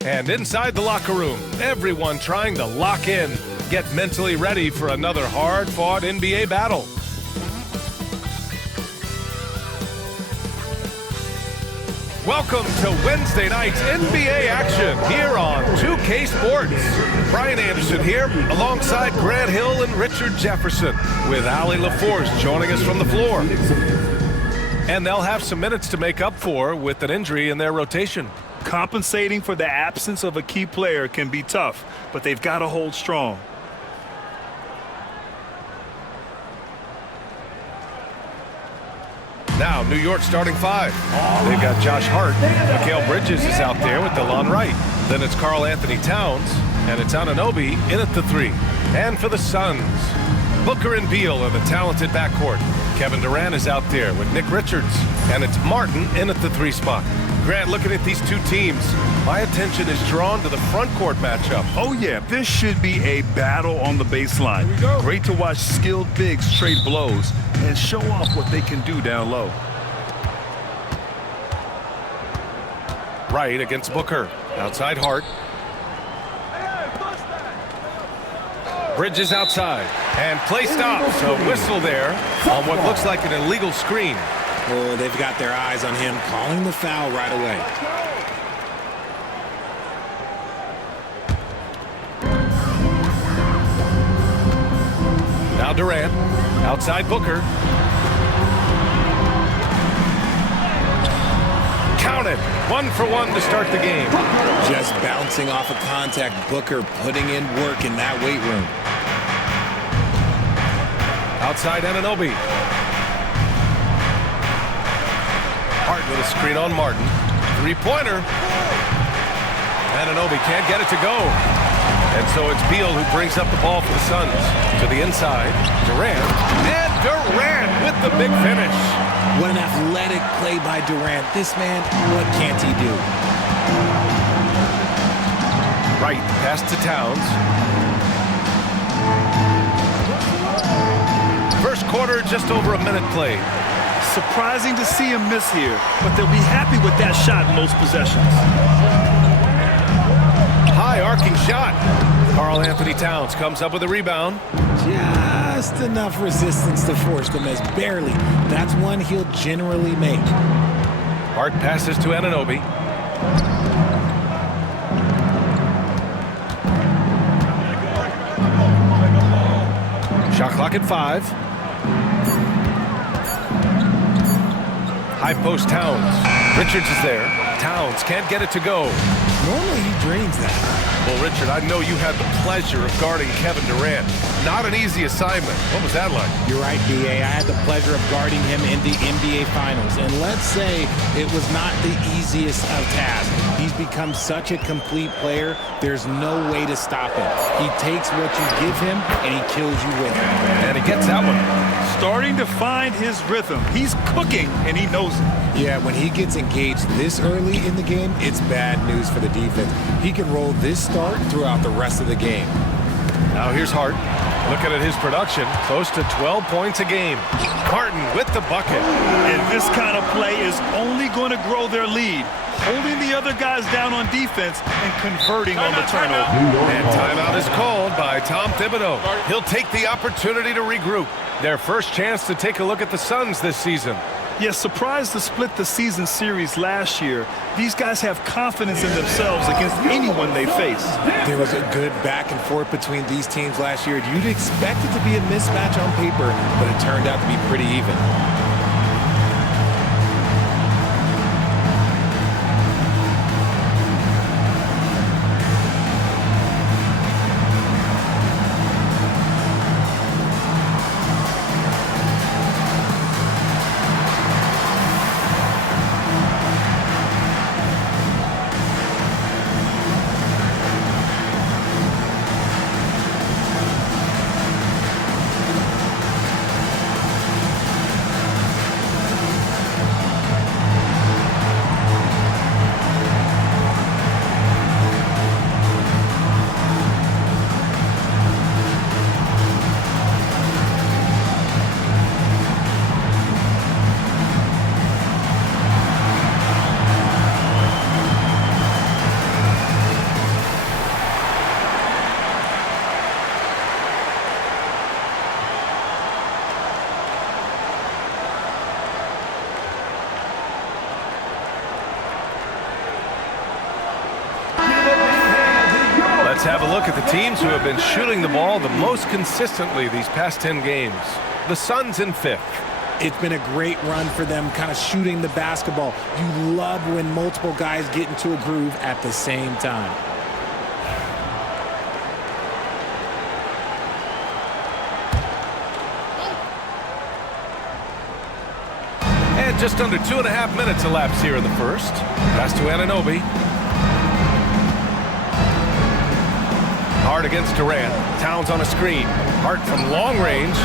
And inside the locker room, everyone trying to lock in, get mentally ready for another hard-fought NBA battle. Welcome to Wednesday night's NBA action here on 2K Sports. Brian Anderson here alongside Grant Hill and Richard Jefferson with Allie LaForce joining us from the floor. And they'll have some minutes to make up for with an injury in their rotation. Compensating for the absence of a key player can be tough, but they've got to hold strong. Now, New York starting five. They've got Josh Hart. Mikal Bridges is out there with DeLon Wright. Then it's Karl Anthony Towns, and it's Anunoby in at the three. And for the Suns, Booker and Beal are the talented backcourt. Kevin Durant is out there with Nick Richards, and it's Martin in at the three spot. Grant, looking at these two teams, my attention is drawn to the front court matchup. Oh, yeah, this should be a battle on the baseline. Great to watch skilled bigs trade blows and show off what they can do down low. Wright against Booker. Outside Hart. Bridges outside. And play stops. A whistle there on what looks like an illegal screen. Oh, they've got their eyes on him, calling the foul right away. Now Durant, outside Booker. Count it, 1 for 1 to start the game. Just bouncing off of contact, Booker putting in work in that weight room. Outside Anunoby. Hart with a screen on Martin. Three-pointer. Anunoby can't get it to go. And so it's Beal who brings up the ball for the Suns. To the inside, Durant. And Durant with the big finish. What an athletic play by Durant. This man, what can't he do? Right, pass to Towns. First quarter, just over a minute played. Surprising to see him miss here, but they'll be happy with that shot most possessions. High arcing shot. Karl Anthony Towns comes up with a rebound. Just enough resistance to force the miss, barely. That's one he'll generally make. Hart passes to Anunoby. Shot clock at 5. High post Towns. Richards is there. Towns can't get it to go. Normally he drains that. Well, Richard, I know you had the pleasure of guarding Kevin Durant. Not an easy assignment. What was that like? You're right, B.A. I had the pleasure of guarding him in the NBA Finals. And let's say it was not the easiest of tasks. He's become such a complete player, there's no way to stop him. He takes what you give him, and he kills you with it. And he gets that one. Starting to find his rhythm. He's cooking, and he knows it. Yeah, when he gets engaged this early in the game, it's bad news for the defense. He can roll this start throughout the rest of the game. Now here's Hart. Looking at his production, close to 12 points a game. Martin with the bucket. And this kind of play is only going to grow their lead, holding the other guys down on defense and converting on the turnover. And timeout is called by Tom Thibodeau. He'll take the opportunity to regroup. Their first chance to take a look at the Suns this season. Yes, surprised to split the season series last year. These guys have confidence in themselves against anyone they face. There was a good back and forth between these teams last year. You'd expect it to be a mismatch on paper, but it turned out to be pretty even. have a look at the teams who have been shooting the ball the most consistently these past 10 games. The Suns in 5th. It's been a great run for them, kind of shooting the basketball. You love when multiple guys get into a groove at the same time. And just under 2.5 minutes elapsed here in the first. Pass to Anunoby. Hart against Durant. Towns on a screen. Hart from long range.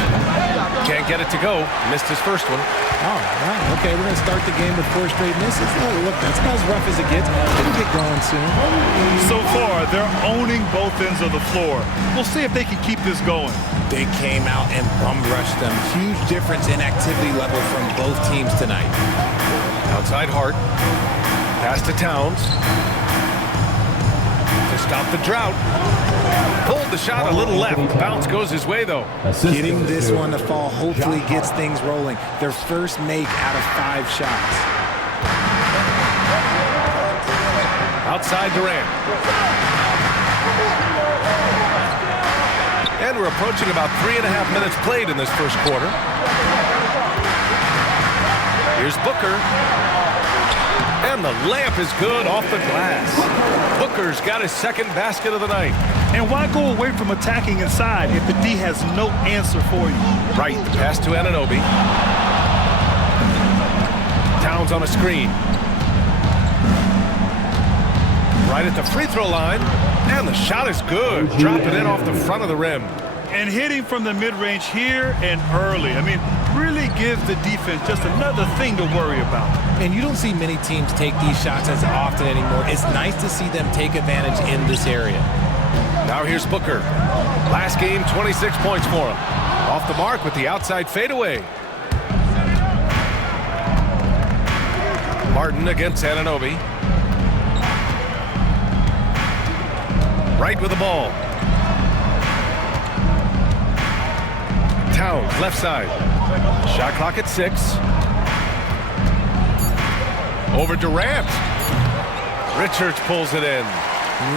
Can't get it to go. Missed his first one. Oh, right. Okay, we're going to start the game with 4 straight misses. Oh, look, that's about as rough as it gets. It'll get going soon. So far, they're owning both ends of the floor. We'll see if they can keep this going. They came out and bum rushed them. Huge difference in activity level from both teams tonight. Outside Hart. Pass to Towns. To stop the drought. Pulled the shot a little left. Bounce goes his way, though. Getting this one to fall hopefully gets things rolling. Their first make out of 5 shots. Outside Durant. And we're approaching about 3.5 minutes played in this first quarter. Here's Booker. And the layup is good off the glass. Booker's got his second basket of the night. And why go away from attacking inside if the D has no answer for you? Right, the pass to Anunoby. Towns on a screen. Right at the free throw line. And the shot is good. Dropping in off the front of the rim. And hitting from the mid-range here and early. I mean, really gives the defense just another thing to worry about. And you don't see many teams take these shots as often anymore. It's nice to see them take advantage in this area. Now here's Booker. Last game, 26 points for him. Off the mark with the outside fadeaway. Martin against Anunoby. Right with the ball. Towns, left side. Shot clock at 6. Over Durant. Richards pulls it in.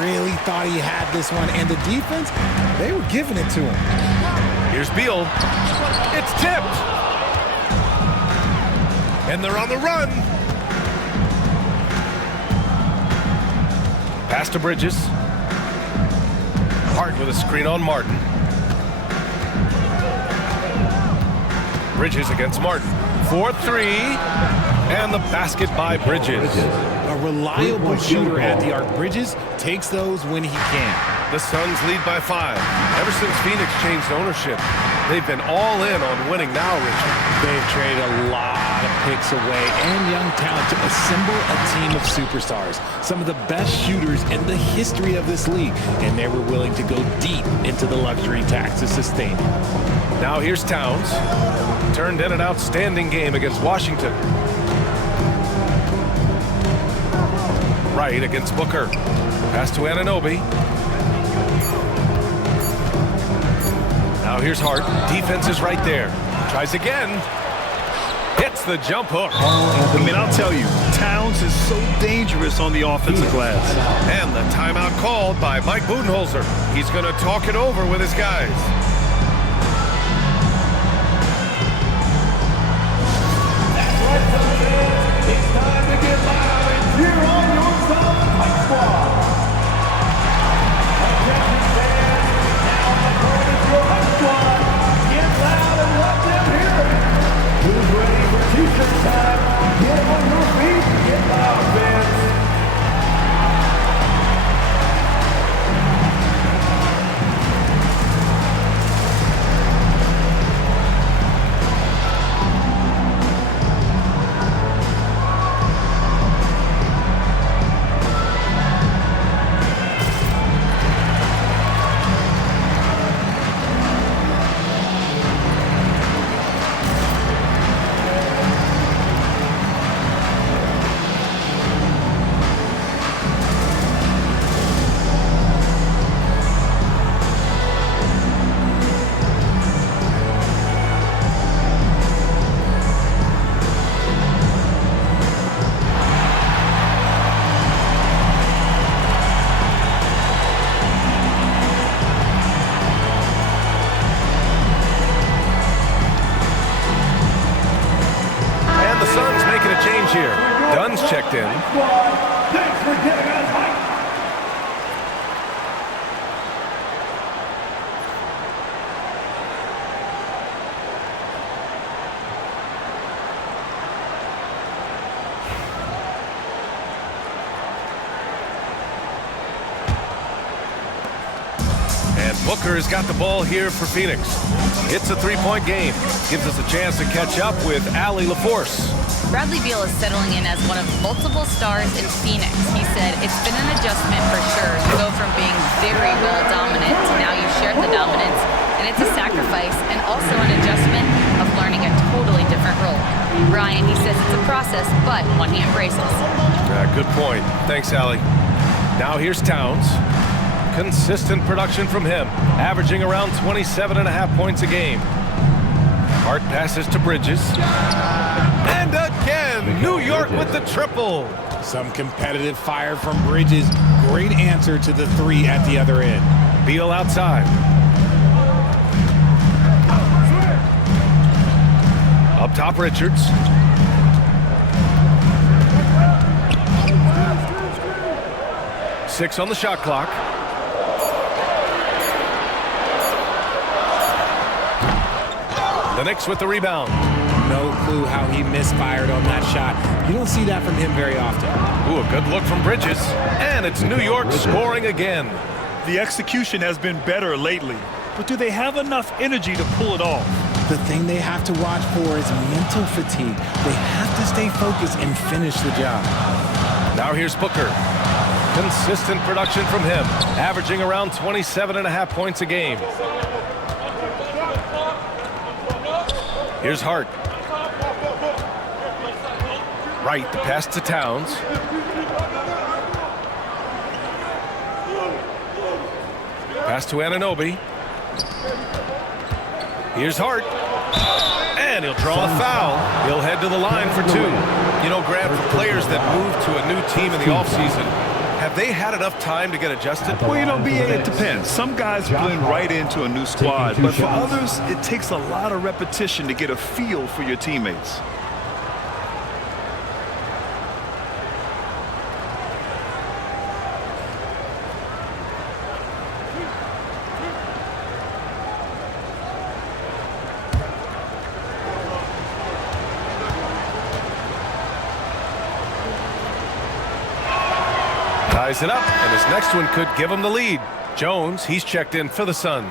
Really thought he had this one, and the defense, they were giving it to him. Here's Beal. It's tipped. And they're on the run. Pass to Bridges. Hart with a screen on Martin. Bridges against Martin. 4-3. And the basket by Bridges. A reliable shooter at the arc. Bridges takes those when he can. The Suns lead by 5. Ever since Phoenix changed ownership, they've been all in on winning now, Richard. They've traded a lot of picks away and young talent to assemble a team of superstars. Some of the best shooters in the history of this league, and they were willing to go deep into the luxury tax to sustain it. Now here's Towns. Turned in an outstanding game against Washington. Right against Booker. Pass to Anunoby. Now here's Hart. Defense is right there. Tries again. Hits the jump hook. I mean, I'll tell you, Towns is so dangerous on the offensive glass. And the timeout called by Mike Budenholzer. He's going to talk it over with his guys. It's time to get loud and cheer on your Suns squad. Attention fans, now the moment is your squad. Get loud and let them hear it. Who's ready for t-shirt time? Get on your feet and get loud, fans. Suns making a change here. Dunn's checked in. Thanks for giving us height. Booker's got the ball here for Phoenix. It's a three-point game. Gives us a chance to catch up with Allie LaForce. Bradley Beal is settling in as one of multiple stars in Phoenix. He said it's been an adjustment for sure to go from being very ball dominant to now you share the dominance, and it's a sacrifice and also an adjustment of learning a totally different role. Brian, he says it's a process, but one he embraces. Good point. Thanks, Allie. Now here's Towns. Consistent production from him, averaging around 27.5 points a game. Hart passes to Bridges. And again, New York with the triple. Some competitive fire from Bridges. Great answer to the three at the other end. Beal outside. Up top, Richards. Six on the shot clock. The Knicks with the rebound. No clue how he misfired on that shot. You don't see that from him very often. Ooh, a good look from Bridges. And it's New York scoring again. The execution has been better lately, but do they have enough energy to pull it off? The thing they have to watch for is mental fatigue. They have to stay focused and finish the job. Now here's Booker. Consistent production from him, averaging around 27.5 points a game. Here's Hart. Right, the pass to Towns. Pass to Anunoby. Here's Hart. And he'll draw a foul. He'll head to the line for two. You know, Grant, for players that move to a new team in the offseason, have they had enough time to get adjusted? Well, you know, BA, it depends. Some guys blend right into a new squad, but for others, it takes a lot of repetition to get a feel for your teammates. Ties it up, and his next one could give him the lead. Jones, he's checked in for the Suns.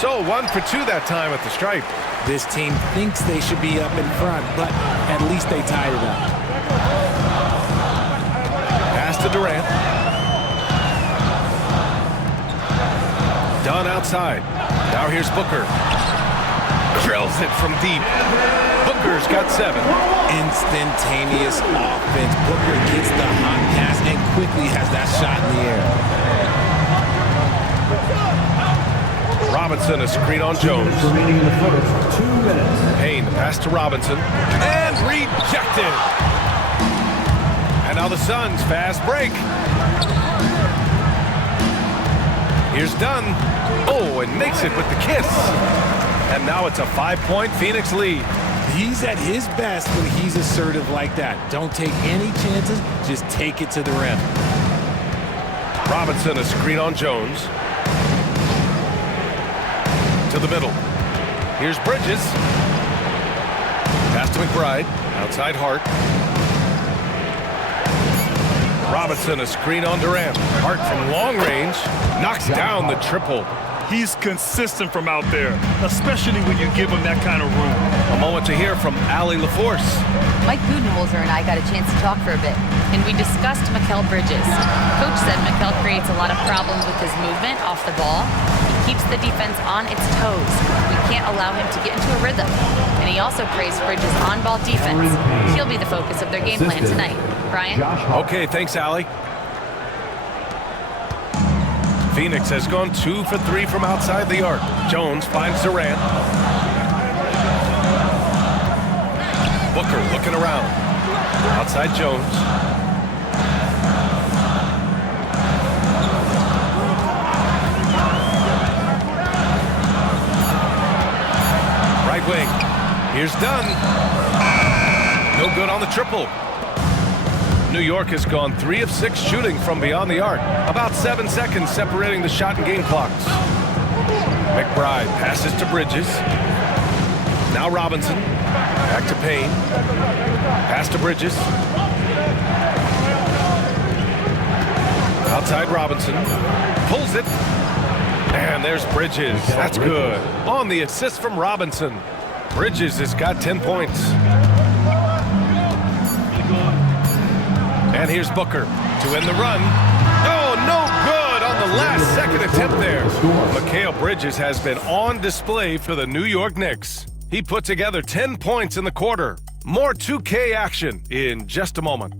So 1 for 2 that time at the stripe. This team thinks they should be up in front, but at least they tied it up. To Durant. Dunn outside. Now here's Booker. Drills it from deep. Booker's got 7. Instantaneous offense. Booker gets the hot pass and quickly has that shot in the air. Robinson, a screen on Jones. Remaining in the first 2 minutes. Payne, the pass to Robinson. And rejected. And now the Suns, fast break. Here's Dunn. Oh, and makes it with the kiss. And now it's a 5-point Phoenix lead. He's at his best when he's assertive like that. Don't take any chances, just take it to the rim. Robinson, a screen on Jones. To the middle. Here's Bridges. Pass to McBride. Outside Hart. Robinson, a screen on Durant. Hart from long range knocks down the triple. He's consistent from out there, especially when you give him that kind of room. A moment to hear from Allie LaForce. Mike Budenholzer and I got a chance to talk for a bit, and we discussed Mikal Bridges. Coach said Mikal creates a lot of problems with his movement off the ball. He keeps the defense on its toes. We can't allow him to get into a rhythm. And he also praised Bridges' on-ball defense. He'll be the focus of their game plan tonight. Brian? Okay, thanks, Allie. Phoenix has gone 2 for 3 from outside the arc. Jones finds Durant. Working around. Outside Jones. Right wing. Here's Dunn. No good on the triple. New York has gone 3 of 6 shooting from beyond the arc. About 7 seconds separating the shot and game clocks. McBride passes to Bridges. Now Robinson. Back to Payne. Pass to Bridges. Outside Robinson. Pulls it. And there's Bridges. That's good. On the assist from Robinson. Bridges has got 10 points. And here's Booker to end the run. Oh, no good on the last second attempt there. Mikal Bridges has been on display for the New York Knicks. He put together 10 points in the quarter. More 2K action in just a moment.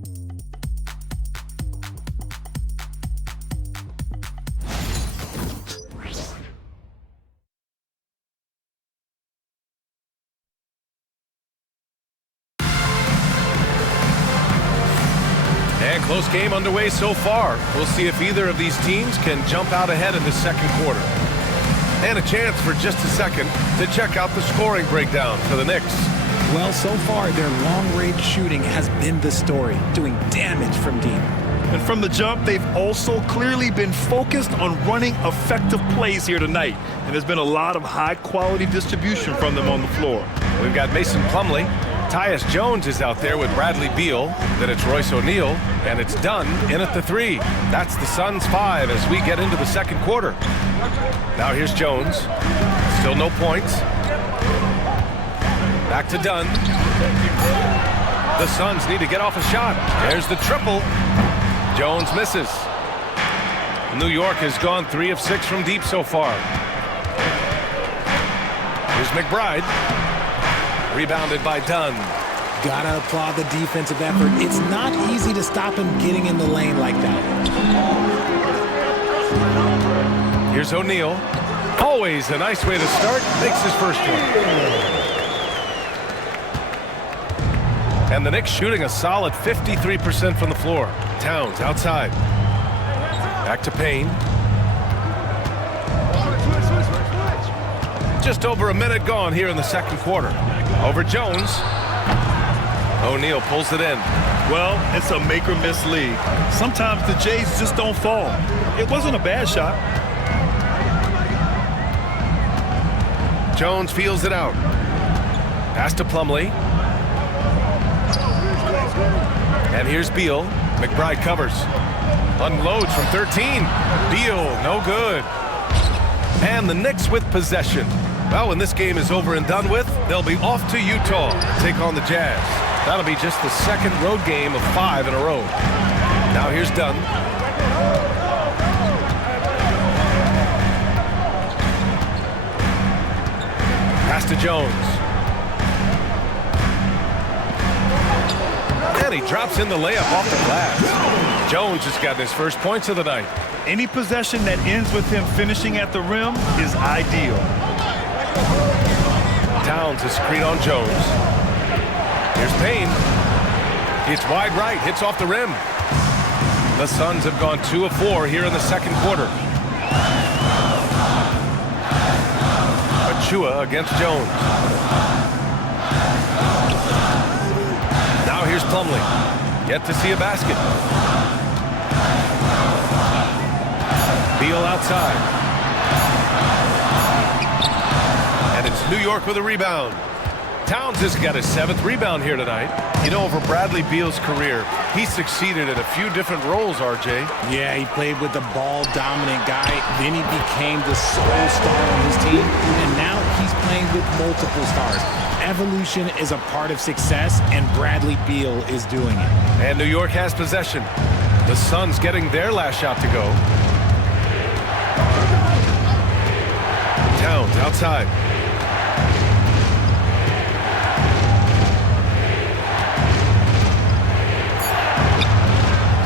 And close game underway so far. We'll see if either of these teams can jump out ahead in the second quarter. And a chance for just a second to check out the scoring breakdown for the Knicks. Well, so far, their long-range shooting has been the story, doing damage from deep. And from the jump, they've also clearly been focused on running effective plays here tonight. And there's been a lot of high-quality distribution from them on the floor. We've got Mason Plumlee. Tyus Jones is out there with Bradley Beal. Then it's Royce O'Neal, and it's Dunn in at the 3. That's the Suns' 5 as we get into the second quarter. Now here's Jones. Still no points. Back to Dunn. The Suns need to get off a shot. There's the triple. Jones misses. New York has gone 3 of 6 from deep so far. Here's McBride. Rebounded by Dunn. Gotta applaud the defensive effort. It's not easy to stop him getting in the lane like that. Here's O'Neal. Always a nice way to start. Makes his first one. And the Knicks shooting a solid 53% from the floor. Towns outside. Back to Payne. Just over a minute gone here in the second quarter. Over Jones. O'Neal pulls it in. Well, it's a make-or-miss league. Sometimes the Jays just don't fall. It wasn't a bad shot. Jones feels it out. Pass to Plumlee. And here's Beal. McBride covers. Unloads from 13. Beal, no good. And the Knicks with possession. Well, when this game is over and done with, they'll be off to Utah to take on the Jazz. That'll be just the second road game of 5 in a row. Now here's Dunn. Pass to Jones. And he drops in the layup off the glass. Jones has gotten his first points of the night. Any possession that ends with him finishing at the rim is ideal. Towns a screen on Jones. Here's Payne. It's wide right, hits off the rim. The Suns have gone 2 of 4 here in the second quarter. Achua against Jones. Now here's Plumlee. Yet to see a basket. Beal outside. And it's New York with a rebound. Towns has got his 7th rebound here tonight. You know, over Bradley Beal's career, he succeeded in a few different roles, RJ. Yeah, he played with the ball-dominant guy. Then he became the sole star on his team. And now he's playing with multiple stars. Evolution is a part of success, and Bradley Beal is doing it. And New York has possession. The Suns getting their last shot to go. Towns outside.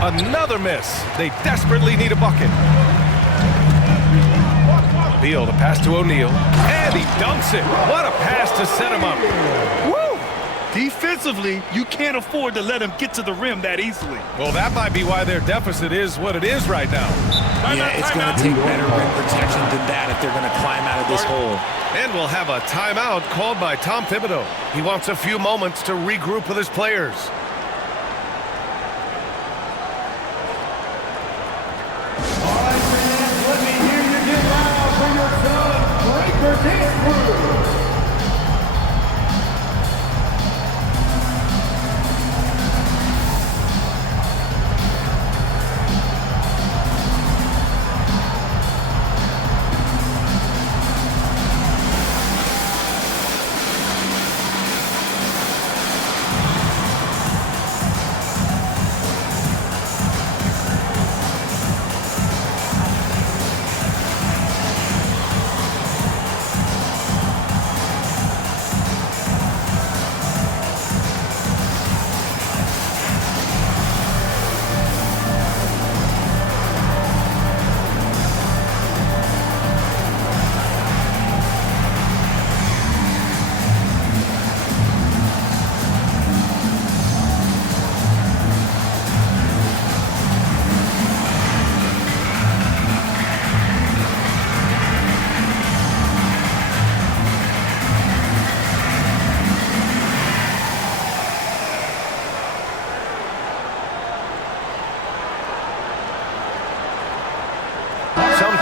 Another miss. They desperately need a bucket. Beal to pass to O'Neal. And he dunks it. What a pass to set him up. Woo! Defensively, you can't afford to let him get to the rim that easily. Well, that might be why their deficit is what it is right now. Yeah, it's going to take better rim protection than that if they're going to climb out of this hole. And we'll have a timeout called by Tom Thibodeau. He wants a few moments to regroup with his players. All right, fans, let me hear you get loud for your son, Breaker Dance Crew.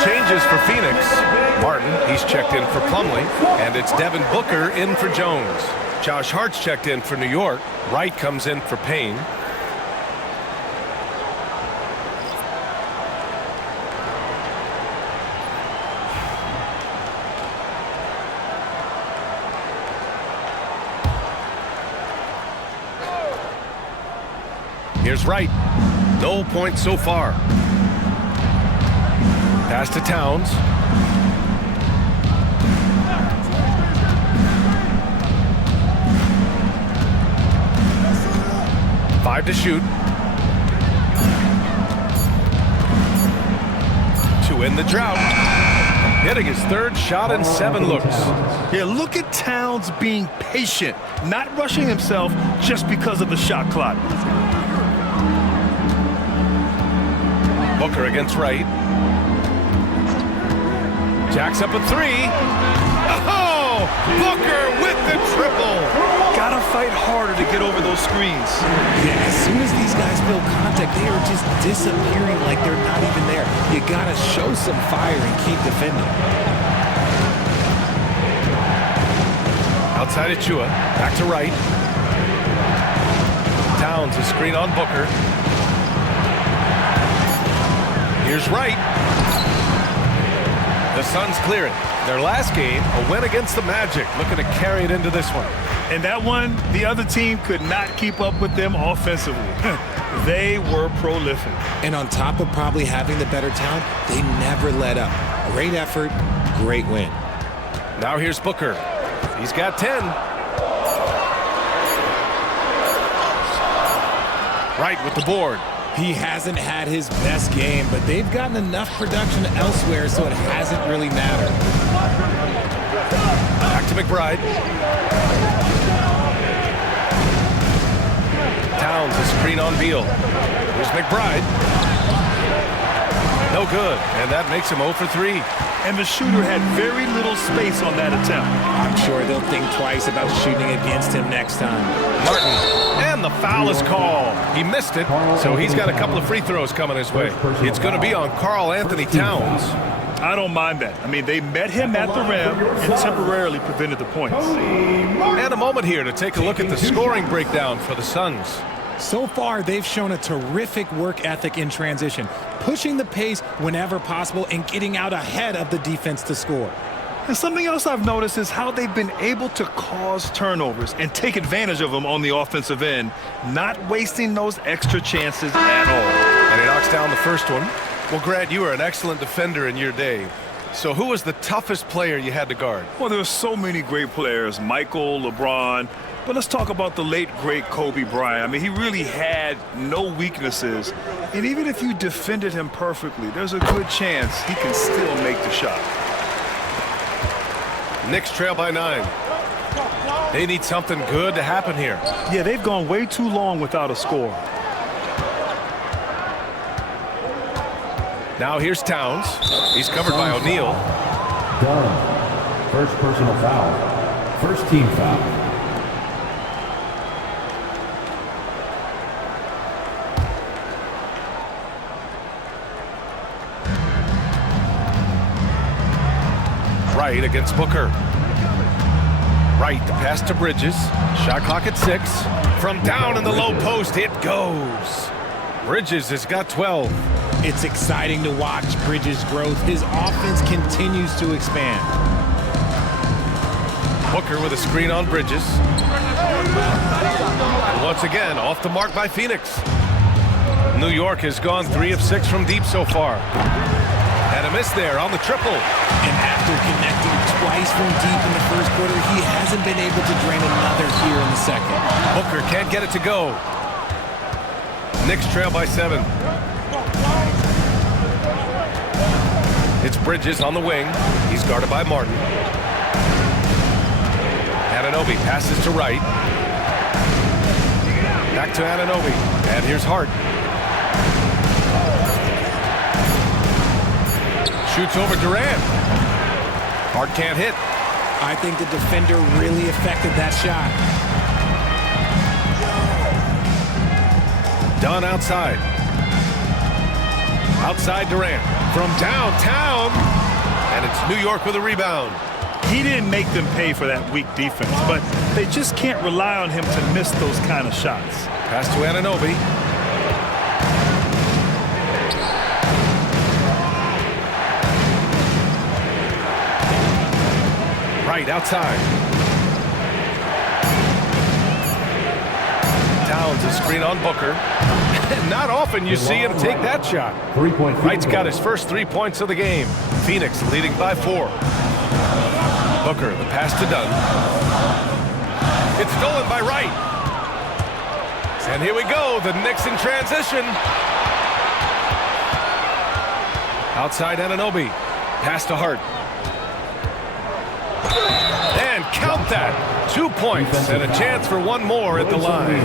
Changes for Phoenix. Martin, he's checked in for Plumlee, and it's Devin Booker in for Jones. Josh Hart's checked in for New York. Wright comes in for Payne. Here's Wright. No points so far. Pass to Towns. Five to shoot. To end the drought. Hitting his third shot in 7 looks. Yeah, look at Towns being patient, not rushing himself just because of the shot clock. Booker against Wright. Jacks up a 3. Oh! Booker with the triple. Gotta fight harder to get over those screens. Yeah, as soon as these guys feel contact, they are just disappearing like they're not even there. You gotta show some fire and keep defending. Outside of Chua. Back to Wright. Towns, a screen on Booker. Here's Wright. The Suns clear it. Their last game, a win against the Magic, looking to carry it into this one. And that one, the other team could not keep up with them offensively. They were prolific. And on top of probably having the better talent, they never let up. Great effort, great win. Now here's Booker. He's got 10. Wright with the board. He hasn't had his best game, but they've gotten enough production elsewhere, so it hasn't really mattered. Back to McBride. Towns, a screen on Beal. Here's McBride. No good, and that makes him 0 for 3. And the shooter had very little space on that attempt. I'm sure they'll think twice about shooting against him next time. Martin, and the foul is called. He missed it, so he's got a couple of free throws coming his way. It's going to be on Karl Anthony Towns. I don't mind that. I mean, they met him at the rim and temporarily prevented the points. And a moment here to take a look at the scoring breakdown for the Suns. So far, they've shown a terrific work ethic in transition, pushing the pace whenever possible and getting out ahead of the defense to score. And something else I've noticed is how they've been able to cause turnovers and take advantage of them on the offensive end, not wasting those extra chances at all. And he knocks down the first one. Well, Grant, you were an excellent defender in your day. So who was the toughest player you had to guard? Well, there were so many great players, Michael, LeBron. But let's talk about the late, great Kobe Bryant. I mean, he really had no weaknesses. And even if you defended him perfectly, there's a good chance he can still make the shot. Knicks trail by 9. They need something good to happen here. Yeah, they've gone way too long without a score. Now here's Towns. He's covered by O'Neal. Done. First personal foul. First team foul. Wright against Booker. Wright, the pass to Bridges. Shot clock at 6. From down in the low post, it goes. Bridges has got 12. It's exciting to watch Bridges' growth. His offense continues to expand. Booker with a screen on Bridges. And once again, off the mark by Phoenix. New York has gone 3 of 6 from deep so far. And a miss there on the triple. And after connecting twice from deep in the first quarter, he hasn't been able to drain another here in the second. Booker can't get it to go. Knicks trail by 7. It's Bridges on the wing. He's guarded by Martin. Anunoby passes to Wright. Back to Anunoby. And here's Hart. Shoots over Durant. Hart can't hit. I think the defender really affected that shot. Dunn outside. Outside Durant. From downtown. And it's New York with a rebound. He didn't make them pay for that weak defense, but they just can't rely on him to miss those kind of shots. Pass to Anunoby. Right outside. Towns a screen on Booker. Not often you see him take that shot. Wright's got his first 3 points of the game. Phoenix leading by 4. Booker, the pass to Dunn. It's stolen by Wright. And here we go, the Knicks in transition. Outside Anunoby. Pass to Hart. And count that. 2 points and a chance for one more at the line.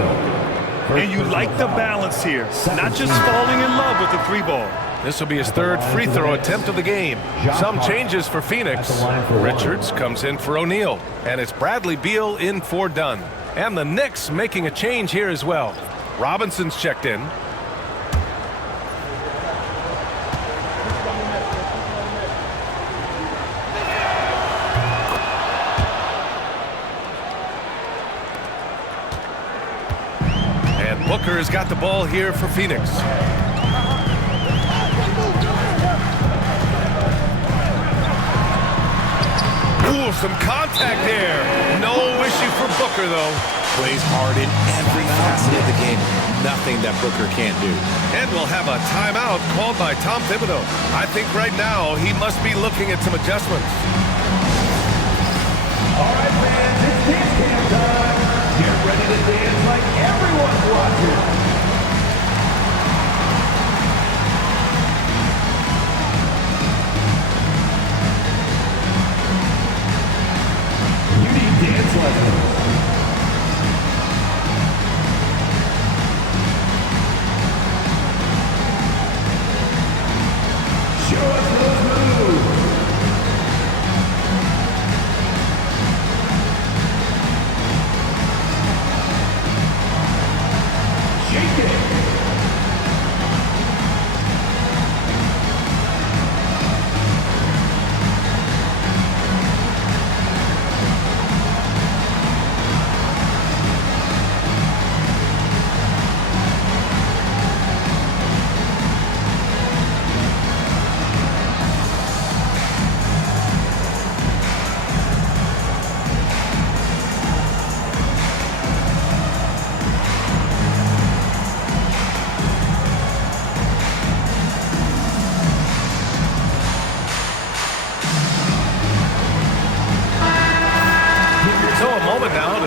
And you like the balance here. Not just falling in love with the 3-ball. This will be his 3rd free throw attempt of the game. Some changes for Phoenix. Richards comes in for O'Neal. And it's Bradley Beal in for Dunn. And the Knicks making a change here as well. Robinson's checked in. And Booker has got the ball here for Phoenix. Ooh, some contact there. No issue for Booker, though. Plays hard in every facet of the game. Nothing that Booker can't do. And we'll have a timeout called by Tom Thibodeau. I think right now he must be looking at some adjustments. All right, fans, it's dance cam time. Get ready to dance like everyone's watching. Dance lessons. Show us those moves. Shake it.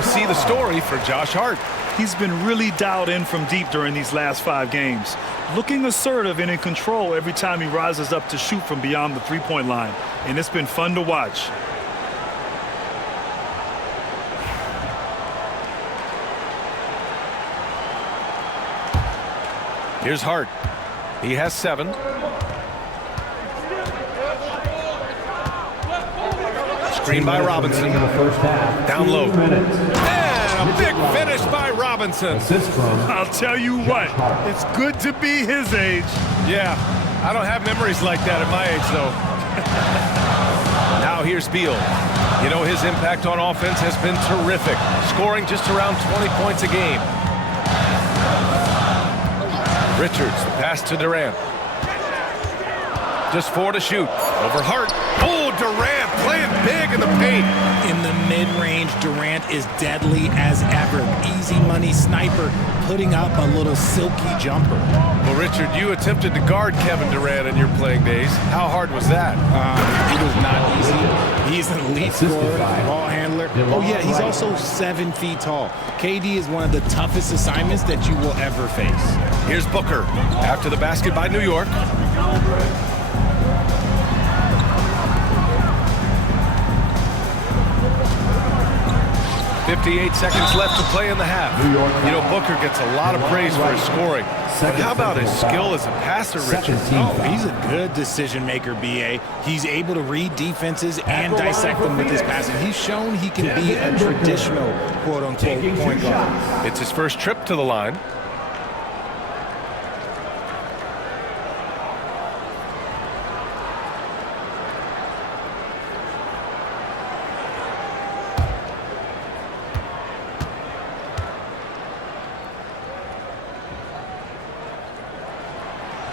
See the story for Josh Hart. He's been really dialed in from deep during these last 5 games. Looking assertive and in control every time he rises up to shoot from beyond the 3-point line. And it's been fun to watch. Here's Hart. He has 7. Screen by Robinson. Down low. And a big finish by Robinson. I'll tell you what, it's good to be his age. Yeah, I don't have memories like that at my age, though. Now here's Beal. You know, his impact on offense has been terrific, scoring just around 20 points a game. Richards, the pass to Durant. Just 4 to shoot. Over Hart. Oh, Durant playing big in the paint. In the mid-range, Durant is deadly as ever. Easy money sniper, putting up a little silky jumper. Well, Richard, you attempted to guard Kevin Durant in your playing days. How hard was that? It was not easy. He's an elite scorer, ball handler. Oh, yeah, he's also 7 feet tall. KD is one of the toughest assignments that you will ever face. Here's Booker. After the basket by New York. 58 seconds left to play in the half. You know, Booker gets a lot of praise for his scoring. But how about his skill as a passer, Richard? Oh, he's a good decision maker, B.A. He's able to read defenses and dissect them with his passing. He's shown he can be a traditional, quote-unquote, point guard. It's his first trip to the line.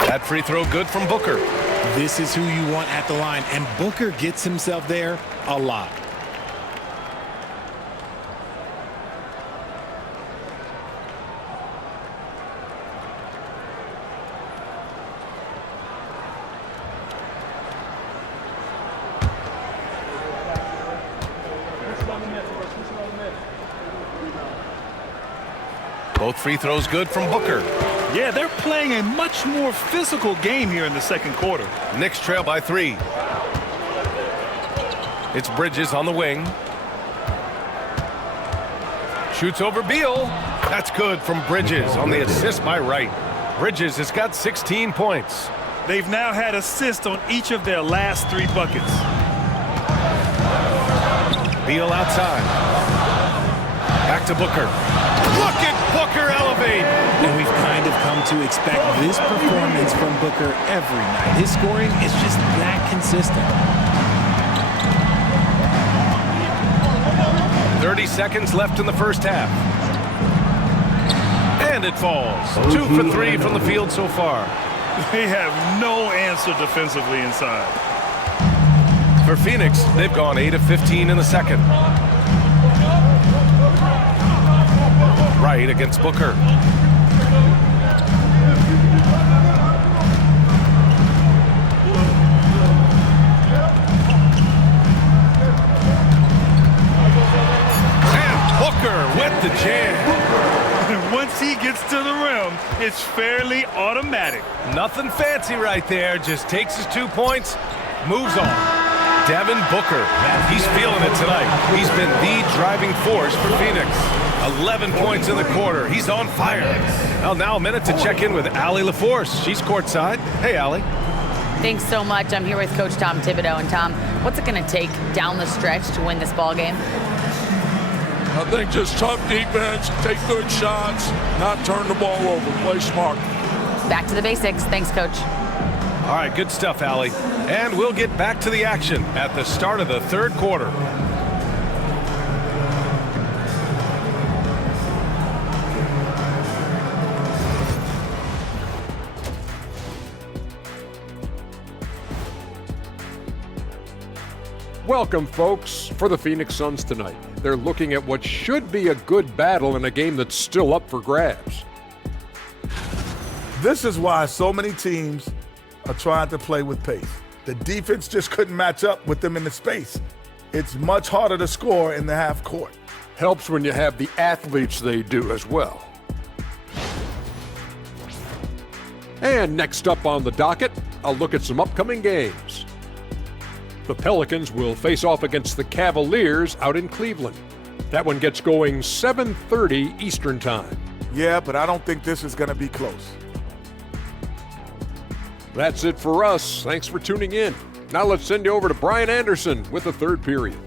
That free throw good from Booker. This is who you want at the line, and Booker gets himself there a lot. Both free throws good from Booker. Yeah, they're playing a much more physical game here in the second quarter. Knicks trail by 3. It's Bridges on the wing. Shoots over Beal. That's good from Bridges on the assist by Wright. Bridges has got 16 points. They've now had assists on each of their last 3 buckets. Beal outside. Back to Booker. Look at Booker elevate. And we've kind of come to expect this performance from Booker every night. His scoring is just that consistent. 30 seconds left in the first half. And it falls. 2 for 3 from the field so far. They have no answer defensively inside. For Phoenix, they've gone 8 of 15 in the second. Wright against Booker. And Booker with the jam. Once he gets to the rim, it's fairly automatic. Nothing fancy right there. Just takes his 2 points, moves on. Devin Booker, he's feeling it tonight. He's been the driving force for Phoenix. 11 points in the quarter. He's on fire. Well, now a minute to check in with Allie LaForce. She's courtside. Hey, Allie. Thanks so much. I'm here with Coach Tom Thibodeau. And Tom, what's it going to take down the stretch to win this ball game? I think just tough defense, take good shots, not turn the ball over, play smart. Back to the basics. Thanks, Coach. All right, good stuff, Allie. And we'll get back to the action at the start of the third quarter. Welcome, folks, for the Phoenix Suns tonight. They're looking at what should be a good battle in a game that's still up for grabs. This is why so many teams are trying to play with pace. The defense just couldn't match up with them in the space. It's much harder to score in the half court. Helps when you have the athletes they do as well. And next up on the docket, a look at some upcoming games. The Pelicans will face off against the Cavaliers out in Cleveland. That one gets going 7:30 Eastern Time. Yeah, but I don't think this is going to be close. That's it for us. Thanks for tuning in. Now let's send you over to Brian Anderson with the third period.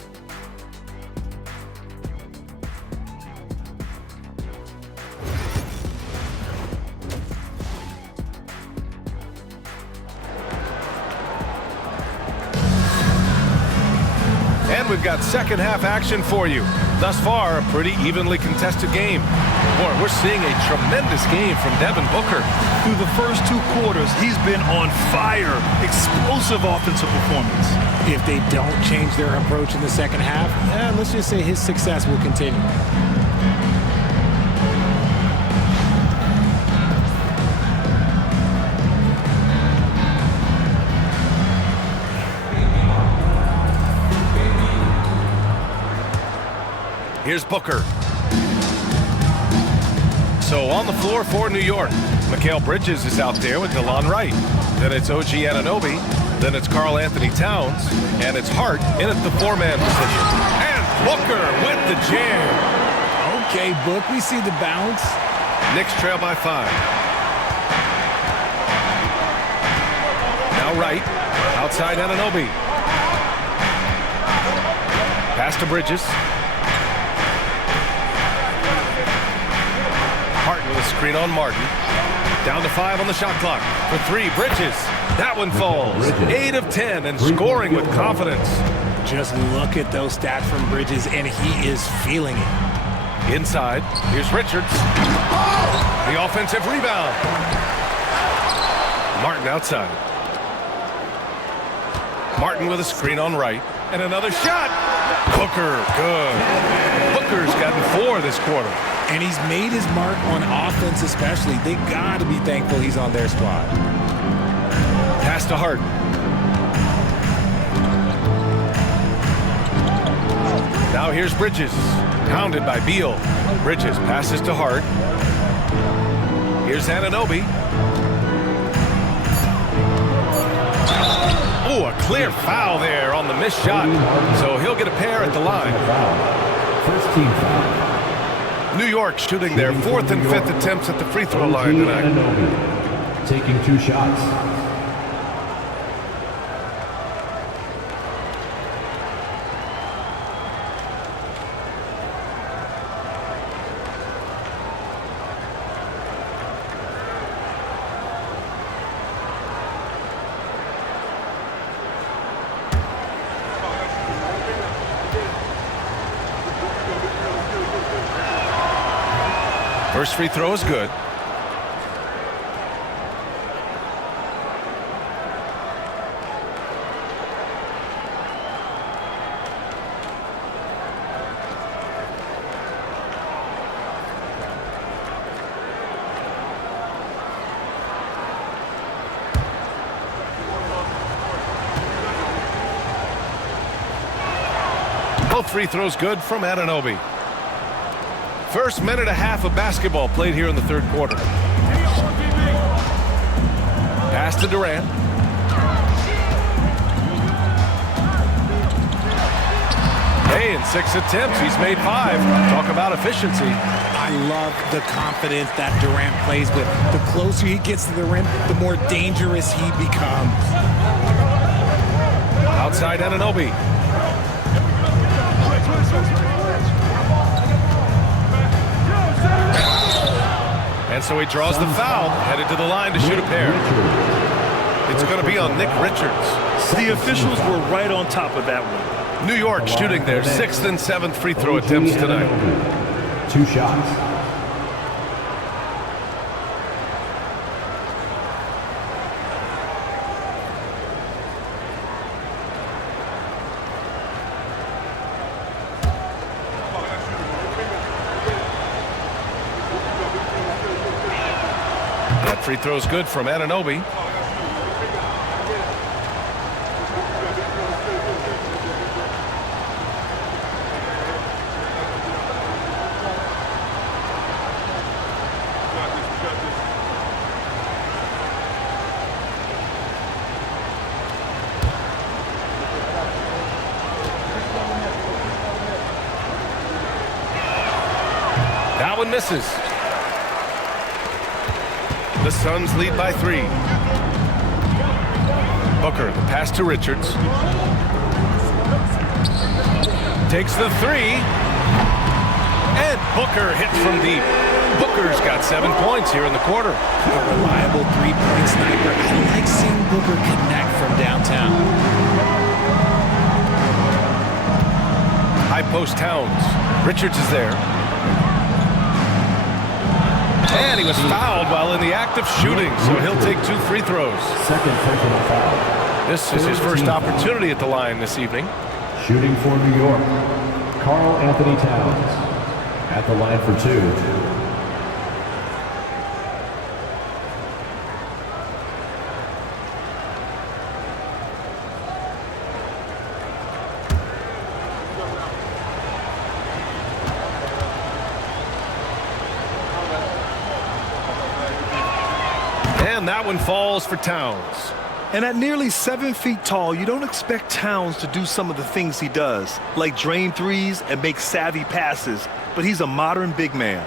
And we've got second half action for you. Thus far, a pretty evenly contested game. Boy, we're seeing a tremendous game from Devin Booker. Through the first 2 quarters, he's been on fire. Explosive offensive performance. If they don't change their approach in the second half, let's just say his success will continue. Here's Booker. So on the floor for New York, Mikal Bridges is out there with DeLon Wright. Then it's OG Anunoby. Then it's Karl Anthony Towns. And it's Hart in at the 4-man position. And Booker with the jam. Okay, Book, we see the bounce. Knicks trail by 5. Now Wright. Outside Anunoby. Pass to Bridges. With a screen on Martin. Down to 5 on the shot clock. For 3, Bridges. That one falls. 8 of 10 and scoring with confidence. Just look at those stats from Bridges, and he is feeling it. Inside, here's Richards. The offensive rebound. Martin outside. Martin with a screen on Wright. And another shot. Booker, good. Booker's gotten 4 this quarter. And he's made his mark on offense especially. They got to be thankful he's on their squad. Pass to Hart. Now here's Bridges. Pounded by Beal. Bridges passes to Hart. Here's Anunoby. Oh, a clear foul there on the missed shot. So he'll get a pair at the line. First team foul. New York shooting their 4th and 5th attempts at the free throw line tonight. Taking 2 shots. First free throw is good. Both free throws good from Anunoby. First minute and a half of basketball played here in the third quarter. Pass to Durant. Hey, in 6 attempts, he's made 5. Talk about efficiency. I love the confidence that Durant plays with. The closer he gets to the rim, the more dangerous he becomes. Outside Anunoby. And so he draws the foul, headed to the line to shoot a pair. It's going to be on Nick Richards. The officials were right on top of that one. New York shooting their 6th and 7th free throw attempts tonight. 2 shots. Free throw's good from Anunoby. That one misses. The Suns lead by 3. Booker, the pass to Richards. Takes the three. And Booker hits from deep. Booker's got 7 points here in the quarter. A reliable three-point sniper. I like seeing Booker connect from downtown. High post Towns. Richards is there. And he was fouled while in the act of shooting, so he'll take 2 free throws. Second personal foul. This is his first opportunity at the line this evening. Shooting for New York, Karl Anthony Towns. At the line for 2. And that one falls for Towns. And at nearly 7 feet tall, you don't expect Towns to do some of the things he does, like drain threes and make savvy passes, but he's a modern big man.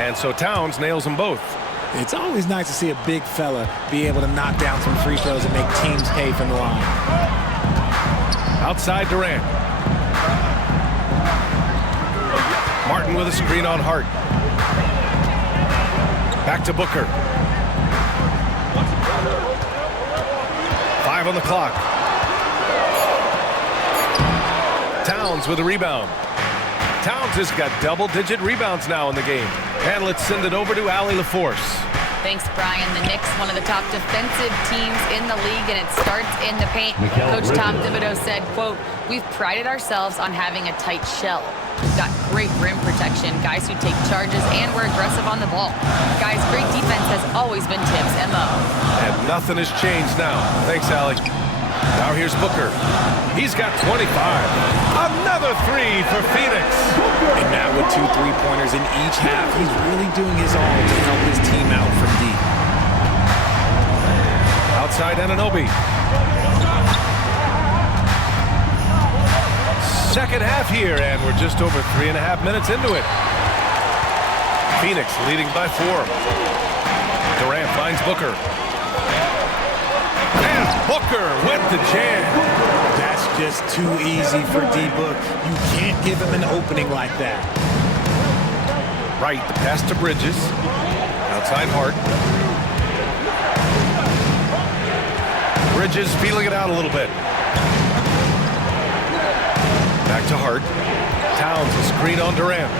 And so Towns nails them both. It's always nice to see a big fella be able to knock down some free throws and make teams pay from the line. Outside Durant. Martin with a screen on Hart. Back to Booker. 5 on the clock. Towns with a rebound. Towns has got double-digit rebounds now in the game. And let's send it over to Allie LaForce. Thanks, Brian. The Knicks, one of the top defensive teams in the league, and it starts in the paint. Coach Tom Thibodeau said, quote, "We've prided ourselves on having a tight shell. We've got great rim protection, guys who take charges, and we're aggressive on the ball. Guys, great defense has always been Tibbs' MO." And nothing has changed now. Thanks, Allie. Now here's Booker. He's got 25. Another three for Phoenix. And now with 2 3-pointers in each half, he's really doing his all to help his team out from deep. Outside Anunoby. Second half here, and we're just over 3.5 minutes into it. Phoenix leading by 4. Durant finds Booker. And Booker with the jam. That's just too easy for D-Book. You can't give him an opening like that. Right, the pass to Bridges. Outside Hart. Bridges feeling it out a little bit. Back to Hart. Towns a screen on Durant.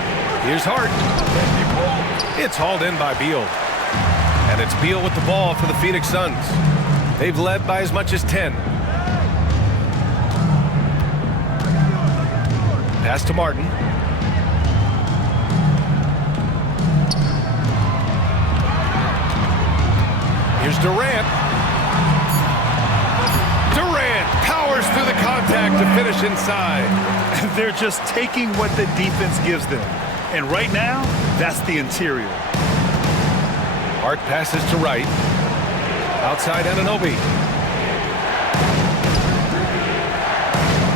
Here's Hart. It's hauled in by Beal. And it's Beal with the ball for the Phoenix Suns. They've led by as much as 10. Pass to Martin. Here's Durant. Durant powers through the contact to finish inside. They're just taking what the defense gives them. And right now, that's the interior. Hart passes to Wright. Outside Anunoby.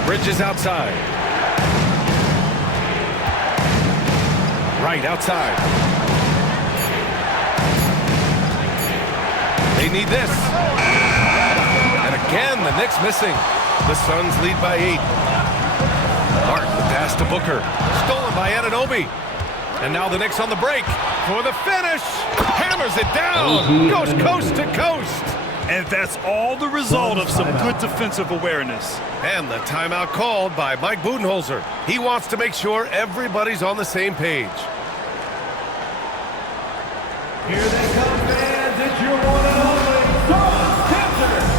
Bridges outside. Right outside. They need this. And again, the Knicks missing. The Suns lead by 8. Hart, the pass to Booker. Stolen by Anunoby. And now the Knicks on the break for the finish. Hammers it down. Goes coast to coast. And that's all the result of some good defensive awareness. And the timeout called by Mike Budenholzer. He wants to make sure everybody's on the same page. Here they come, fans. It's your one and only successor.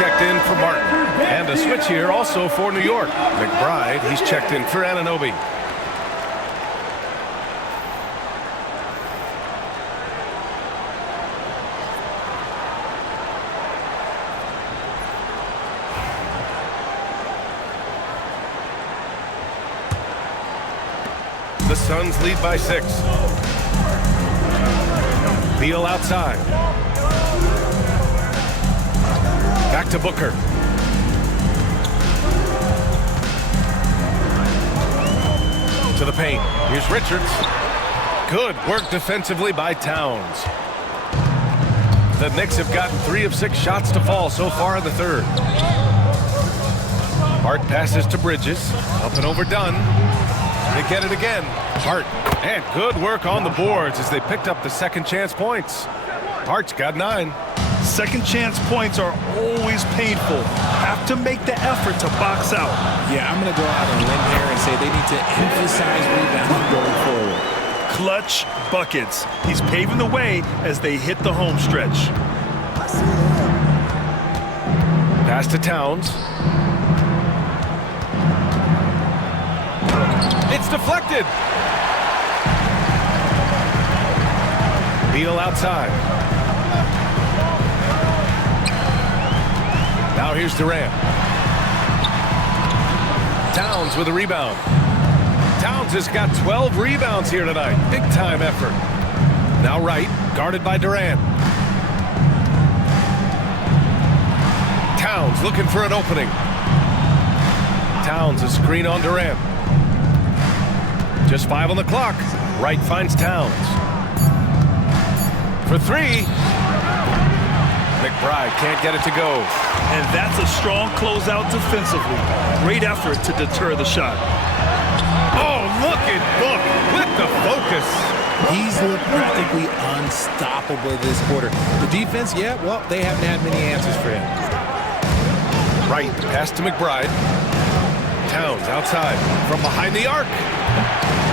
checked in for Martin. And a switch here also for New York. McBride, he's checked in for Anunoby. The Suns lead by 6. Beal outside. Back to Booker. To the paint. Here's Richards. Good work defensively by Towns. The Knicks have gotten 3 of 6 shots to fall so far in the third. Hart passes to Bridges. Up and over Dunn. They get it again. Hart. And good work on the boards as they picked up the second chance points. Hart's got 9. Second chance points are always painful. Have to make the effort to box out. Yeah, I'm going to go out on a limb here and say they need to emphasize rebounding going forward. Clutch buckets. He's paving the way as they hit the home stretch. Pass to Towns. It's deflected. Beal outside. Now here's Durant. Towns with a rebound. Towns has got 12 rebounds here tonight. Big time effort. Now Wright, guarded by Durant. Towns looking for an opening. Towns a screen on Durant. Just 5 on the clock. Wright finds Towns. For 3. McBride can't get it to go. And that's a strong closeout defensively. Great effort to deter the shot. Oh, look at Book with the focus. He's looked practically unstoppable this quarter. The defense, yeah, well, they haven't had many answers for him. Wright, pass to McBride. Towns outside from behind the arc.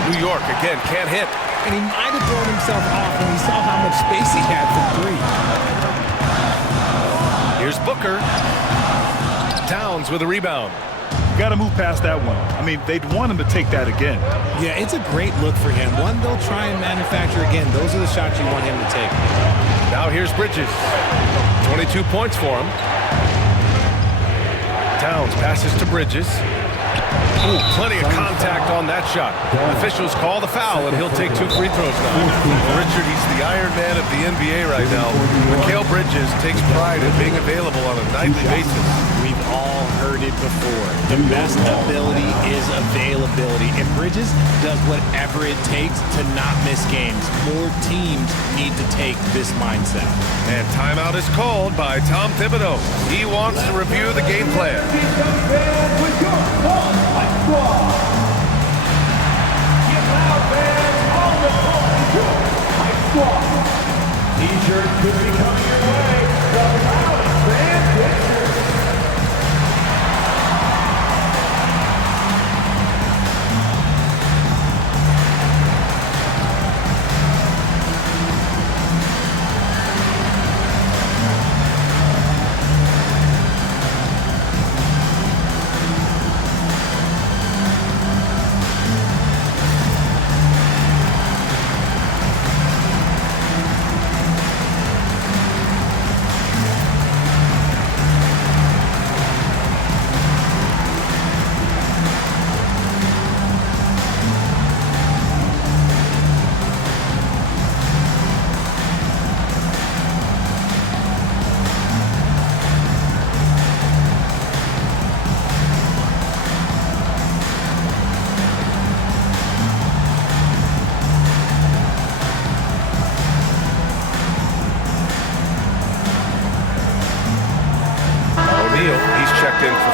New York again can't hit. And he might have thrown himself off when he saw how much space he had for 3. Here's Booker. Towns with a rebound. Got to move past that one. I mean, they'd want him to take that again. Yeah, it's a great look for him. One they'll try and manufacture again. Those are the shots you want him to take. Now here's Bridges. 22 points for him. Towns passes to Bridges. Ooh, plenty of contact on that shot. Officials call the foul, and he'll take 2 free throws now. Richard, he's the Iron Man of the NBA right now. Mikal Bridges takes pride in being available on a nightly basis. We've all heard it before. The best ability is availability, and Bridges does whatever it takes to not miss games. More teams need to take this mindset. And timeout is called by Tom Thibodeau. He wants to review the game plan. T-shirt could be coming your way. The loudest fan picture.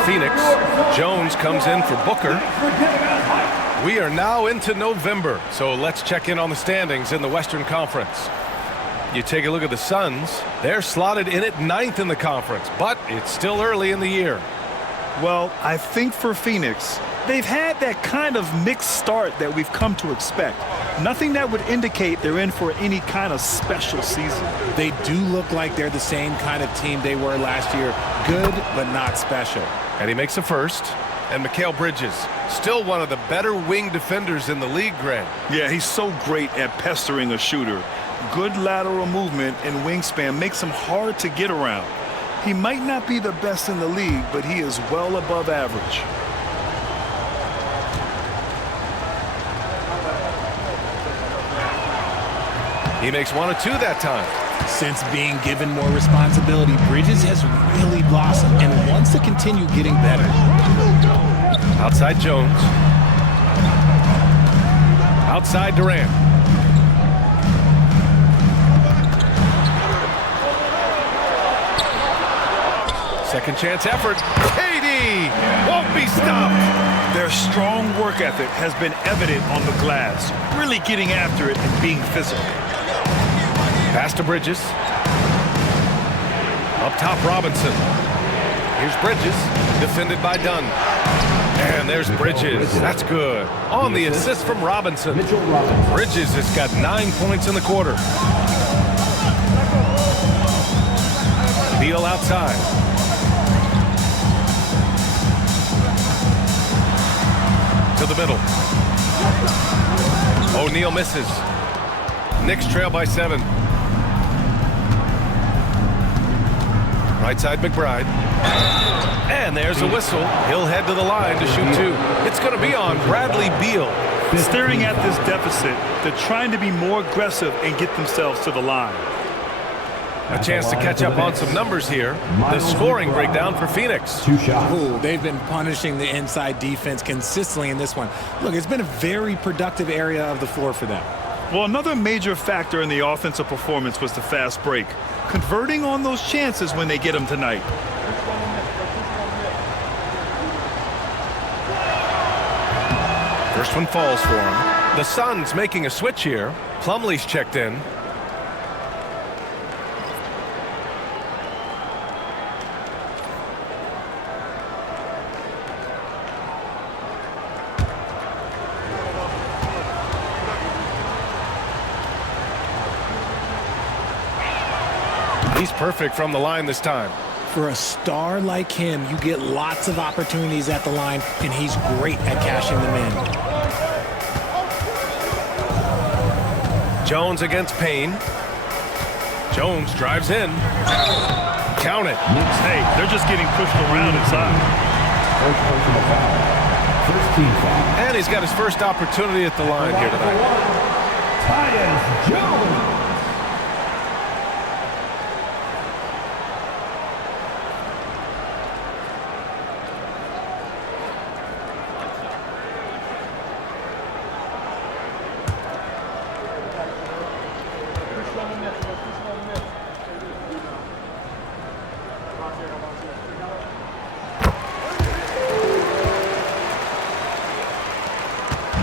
Phoenix. Jones comes in for Booker. We are now into November, so let's check in on the standings in the Western Conference. You take a look at the Suns. They're slotted in at 9th in the conference, but it's still early in the year. Well, I think for Phoenix, they've had that kind of mixed start that we've come to expect. Nothing that would indicate they're in for any kind of special season. They do look like they're the same kind of team they were last year. Good, but not special. And he makes a first. And Mikal Bridges, still one of the better wing defenders in the league, Greg. Yeah, he's so great at pestering a shooter. Good lateral movement and wingspan makes him hard to get around. He might not be the best in the league, but he is well above average. He makes 1 of 2 that time. Since being given more responsibility, Bridges has really blossomed and wants to continue getting better. Outside Jones. Outside Durant. Second chance effort. KD won't be stopped. Their strong work ethic has been evident on the glass, really getting after it and being physical. Pass to Bridges. Up top, Robinson. Here's Bridges, defended by Dunn. And there's Bridges. That's good. On the assist from Robinson. Bridges has got 9 points in the quarter. Beal outside. To the middle. O'Neal misses. Knicks trail by 7. Right side McBride. And there's a whistle. He'll head to the line to shoot 2. It's going to be on Bradley Beal. Staring at this deficit, they're trying to be more aggressive and get themselves to the line. A chance to catch up on some numbers here. The scoring breakdown for Phoenix. 2 shots. Ooh, they've been punishing the inside defense consistently in this one. Look, it's been a very productive area of the floor for them. Well, another major factor in the offensive performance was the fast break. Converting on those chances when they get them tonight. First one falls for him. The Suns making a switch here. Plumlee's checked in. He's perfect from the line this time. For a star like him, you get lots of opportunities at the line, and he's great at cashing them in. Jones against Payne. Jones drives in. Count it. Hey, they're just getting pushed around inside. First personal foul. First team foul. And he's got his first opportunity at the line here tonight. Tyus Jones.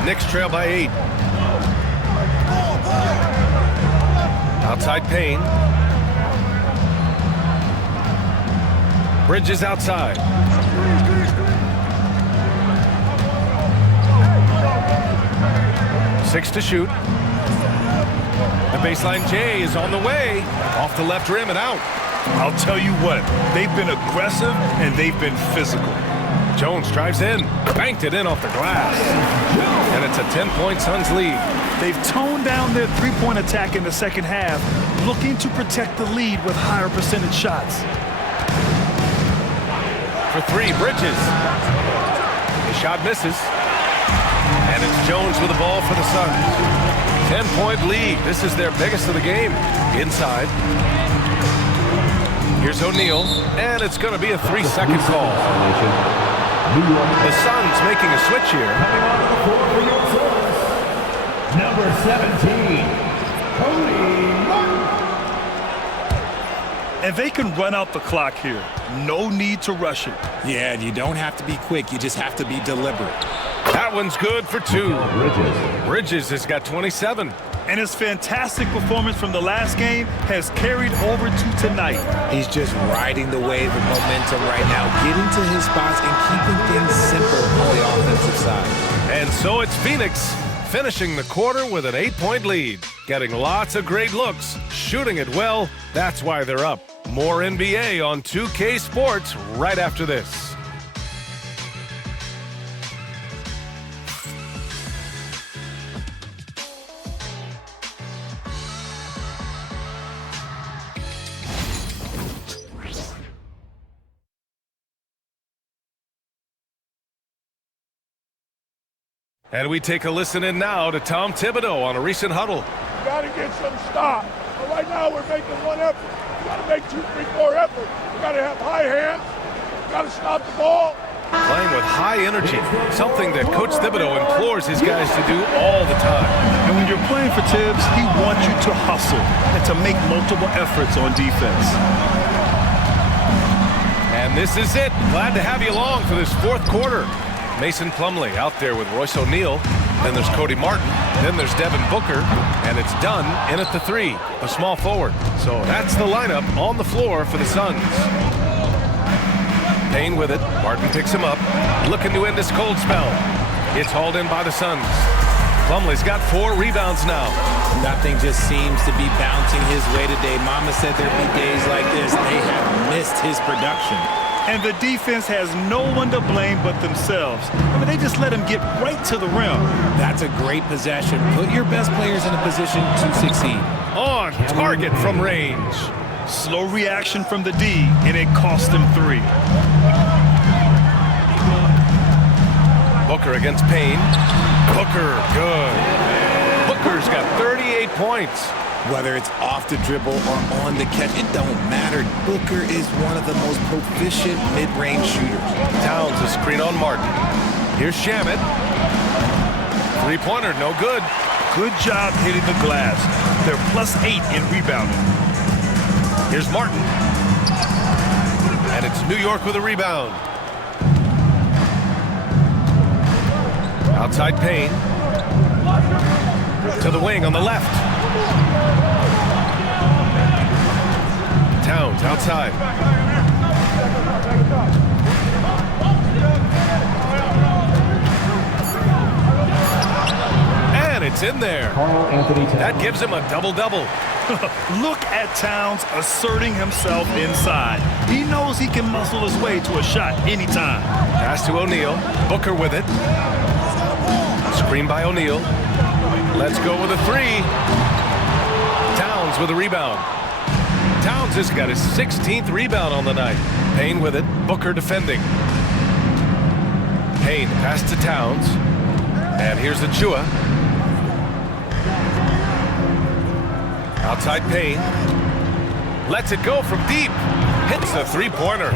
Knicks trail by 8. Outside Payne. Bridges outside. Six to shoot. The baseline J is on the way. Off the left rim and out. I'll tell you what, they've been aggressive and they've been physical. Jones drives in, banked it in off the glass. And it's a 10-point Suns lead. They've toned down their three-point attack in the second half, looking to protect the lead with higher percentage shots. For 3, Bridges. The shot misses. And it's Jones with the ball for the Suns. 10-point lead. This is their biggest of the game. Inside. Here's O'Neal. And it's going to be a 3-second call. The Suns making a switch here. Coming onto the floor for your service, number 17, Cody Martin. And they can run out the clock here. No need to rush it. Yeah, you don't have to be quick. You just have to be deliberate. That one's good for 2. Bridges has got 27. And his fantastic performance from the last game has carried over to tonight. He's just riding the wave of momentum right now, getting to his spots and keeping things simple on the offensive side. And so it's Phoenix finishing the quarter with an 8-point lead. Getting lots of great looks, shooting it well. That's why they're up. More NBA on 2K Sports right after this. And we take a listen in now to Tom Thibodeau on a recent huddle. You got to get some stop. But right now we're making one effort. You got to make 2, 3, 4 efforts. You got to have high hands. You got to stop the ball. Playing with high energy, something that Coach Thibodeau implores his guys to do all the time. And when you're playing for Tibbs, he wants you to hustle and to make multiple efforts on defense. And this is it. Glad to have you along for this fourth quarter. Mason Plumlee out there with Royce O'Neal. Then there's Cody Martin. Then there's Devin Booker. And it's Dunn in at the 3, a small forward. So that's the lineup on the floor for the Suns. Payne with it. Martin picks him up. Looking to end this cold spell. It's hauled in by the Suns. Plumlee's got 4 rebounds now. Nothing just seems to be bouncing his way today. Mama said there'd be days like this. They have missed his production. And the defense has no one to blame but themselves. I mean, they just let him get right to the rim. That's a great possession. Put your best players in a position to succeed. On target from range. Slow reaction from the D, and it cost him 3. Booker against Payne. Booker, good. Booker's got 38 points. Whether it's off the dribble or on the catch, it don't matter. Booker is one of the most proficient mid-range shooters. Towns a screen on Martin. Here's Shamet. 3-pointer, no good. Good job hitting the glass. They're +8 in rebounding. Here's Martin. And it's New York with a rebound. Outside Payne. To the wing on the left. Towns outside. And it's in there. That gives him a double-double. Look at Towns asserting himself inside. He knows he can muscle his way to a shot anytime. Pass to O'Neal. Booker with it. Screen by O'Neal. Let's go with a 3. Towns with a rebound. Towns has got his 16th rebound on the night. Payne with it. Booker defending. Payne pass to Towns. And here's Achua. Outside Payne. Lets it go from deep. Hits the 3-pointer.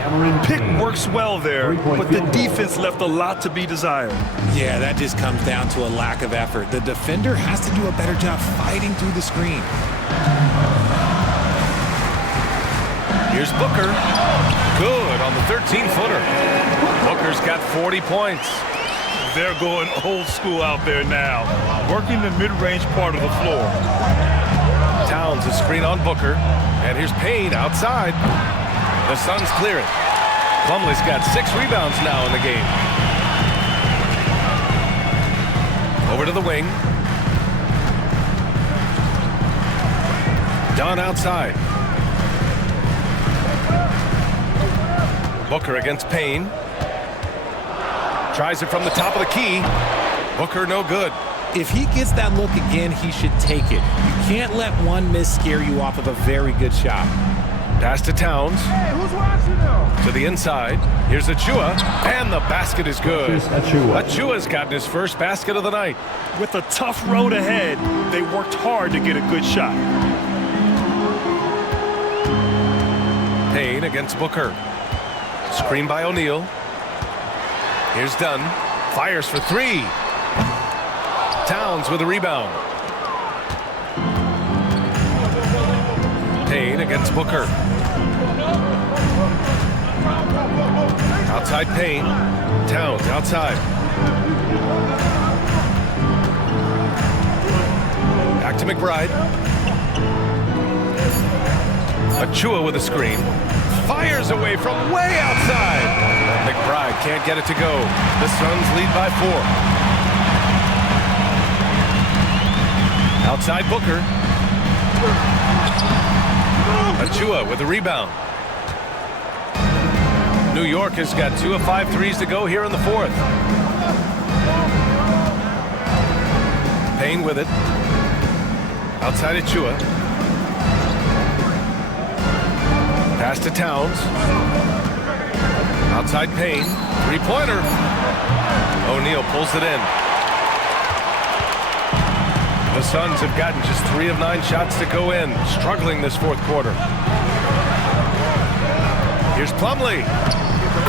Pick works well there, but the defense left a lot to be desired. Yeah, that just comes down to a lack of effort. The defender has to do a better job fighting through the screen. Here's Booker. Good on the 13-footer. Booker's got 40 points. They're going old school out there now, working the mid-range part of the floor. Towns a screen on Booker. And here's Payne outside. The Suns clear it. Plumlee's got 6 rebounds now in the game. Over to the wing. Dunn outside. Booker against Payne. Tries it from the top of the key. Booker no good. If he gets that look again, he should take it. You can't let one miss scare you off of a very good shot. Pass to Towns. Hey, who's watching now? To the inside. Here's Achua. And the basket is good. Achua's gotten his first basket of the night. With a tough road ahead, they worked hard to get a good shot. Payne against Booker. Screen by O'Neal. Here's Dunn. Fires for 3. Towns with a rebound. Payne against Booker. Outside Payne. Towns outside. Back Back to McBride. Achua with a screen. Fires away from way outside. McBride can't get it to go. The Suns lead by 4. Outside Booker. Achua with a rebound. New York has got 2 of 5 threes to go here in the 4th. Payne with it. Outside Achua. Pass to Towns. Outside Payne. Three-pointer. O'Neal pulls it in. The Suns have gotten just 3 of 9 shots to go in. Struggling this 4th quarter. Here's Plumlee.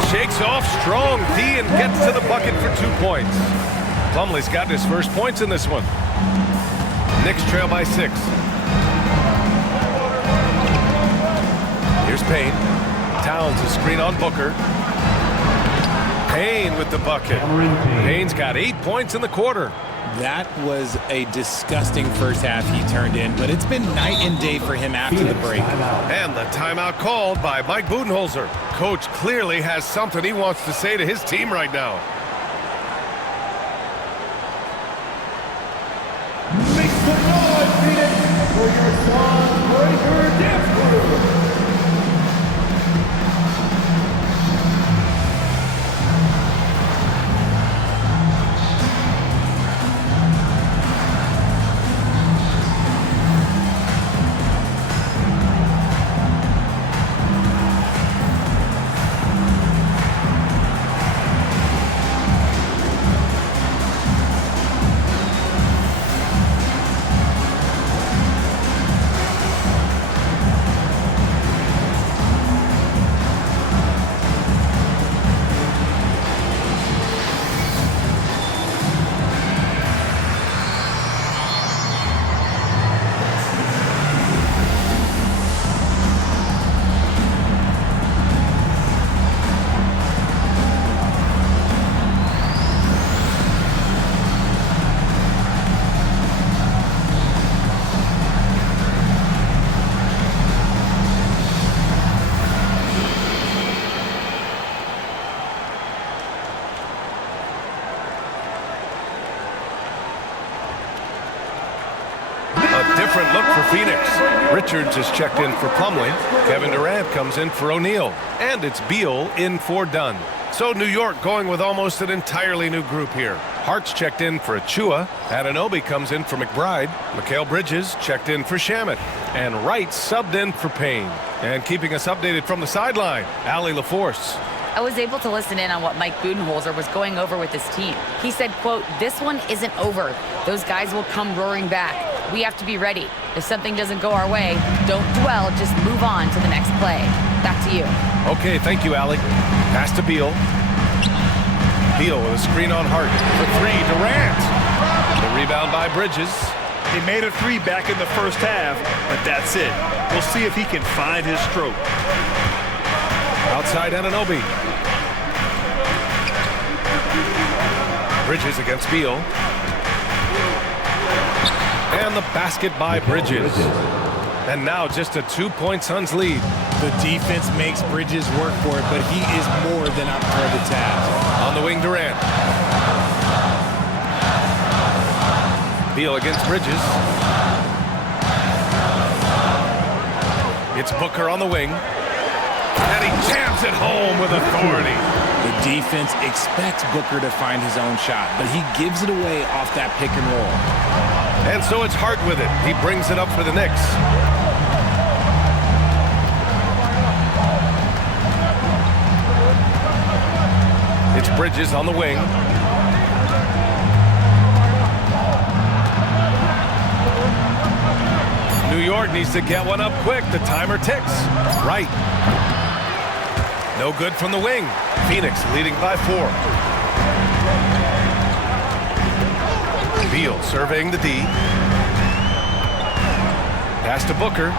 Shakes off strong D and gets to the bucket for 2 points. Plumlee's got his first points in this one. Knicks trail by 6. Here's Payne. Towns a screen on Booker. Payne with the bucket. Payne's got 8 points in the quarter. That was a disgusting first half he turned in, but it's been night and day for him after the break. And the timeout called by Mike Budenholzer. Coach clearly has something he wants to say to his team right now. Make some noise, Phoenix, for your song breaker dance crew. Different look for Phoenix. Richards is checked in for Plumlee. Kevin Durant comes in for O'Neal. And it's Beal in for Dunn. So New York going with almost an entirely new group here. Hart's checked in for Achua. Anunoby comes in for McBride. Mikal Bridges checked in for Shamet. And Wright subbed in for Payne. And keeping us updated from the sideline, Allie LaForce. I was able to listen in on what Mike Budenholzer was going over with his team. He said, quote, "This one isn't over. Those guys will come roaring back. We have to be ready. If something doesn't go our way, don't dwell, just move on to the next play." Back to you. Okay, thank you, Allie. Pass to Beal. Beal with a screen on Hart. For 3, Durant. The rebound by Bridges. He made a 3 back in the first half, but that's it. We'll see if he can find his stroke. Outside Anunoby. Bridges against Beal. And the basket by Bridges. And now just a 2-point Suns lead. The defense makes Bridges work for it, but he is more than up for the task. On the wing, Durant. Beal against Bridges. It's Booker on the wing. And he jams it home with authority. The defense expects Booker to find his own shot, but he gives it away off that pick and roll. And so it's Hart with it. He brings it up for the Knicks. It's Bridges on the wing. New York needs to get one up quick. The timer ticks. Right. No good from the wing. Phoenix leading by 4. Beal surveying the D. Pass to Booker.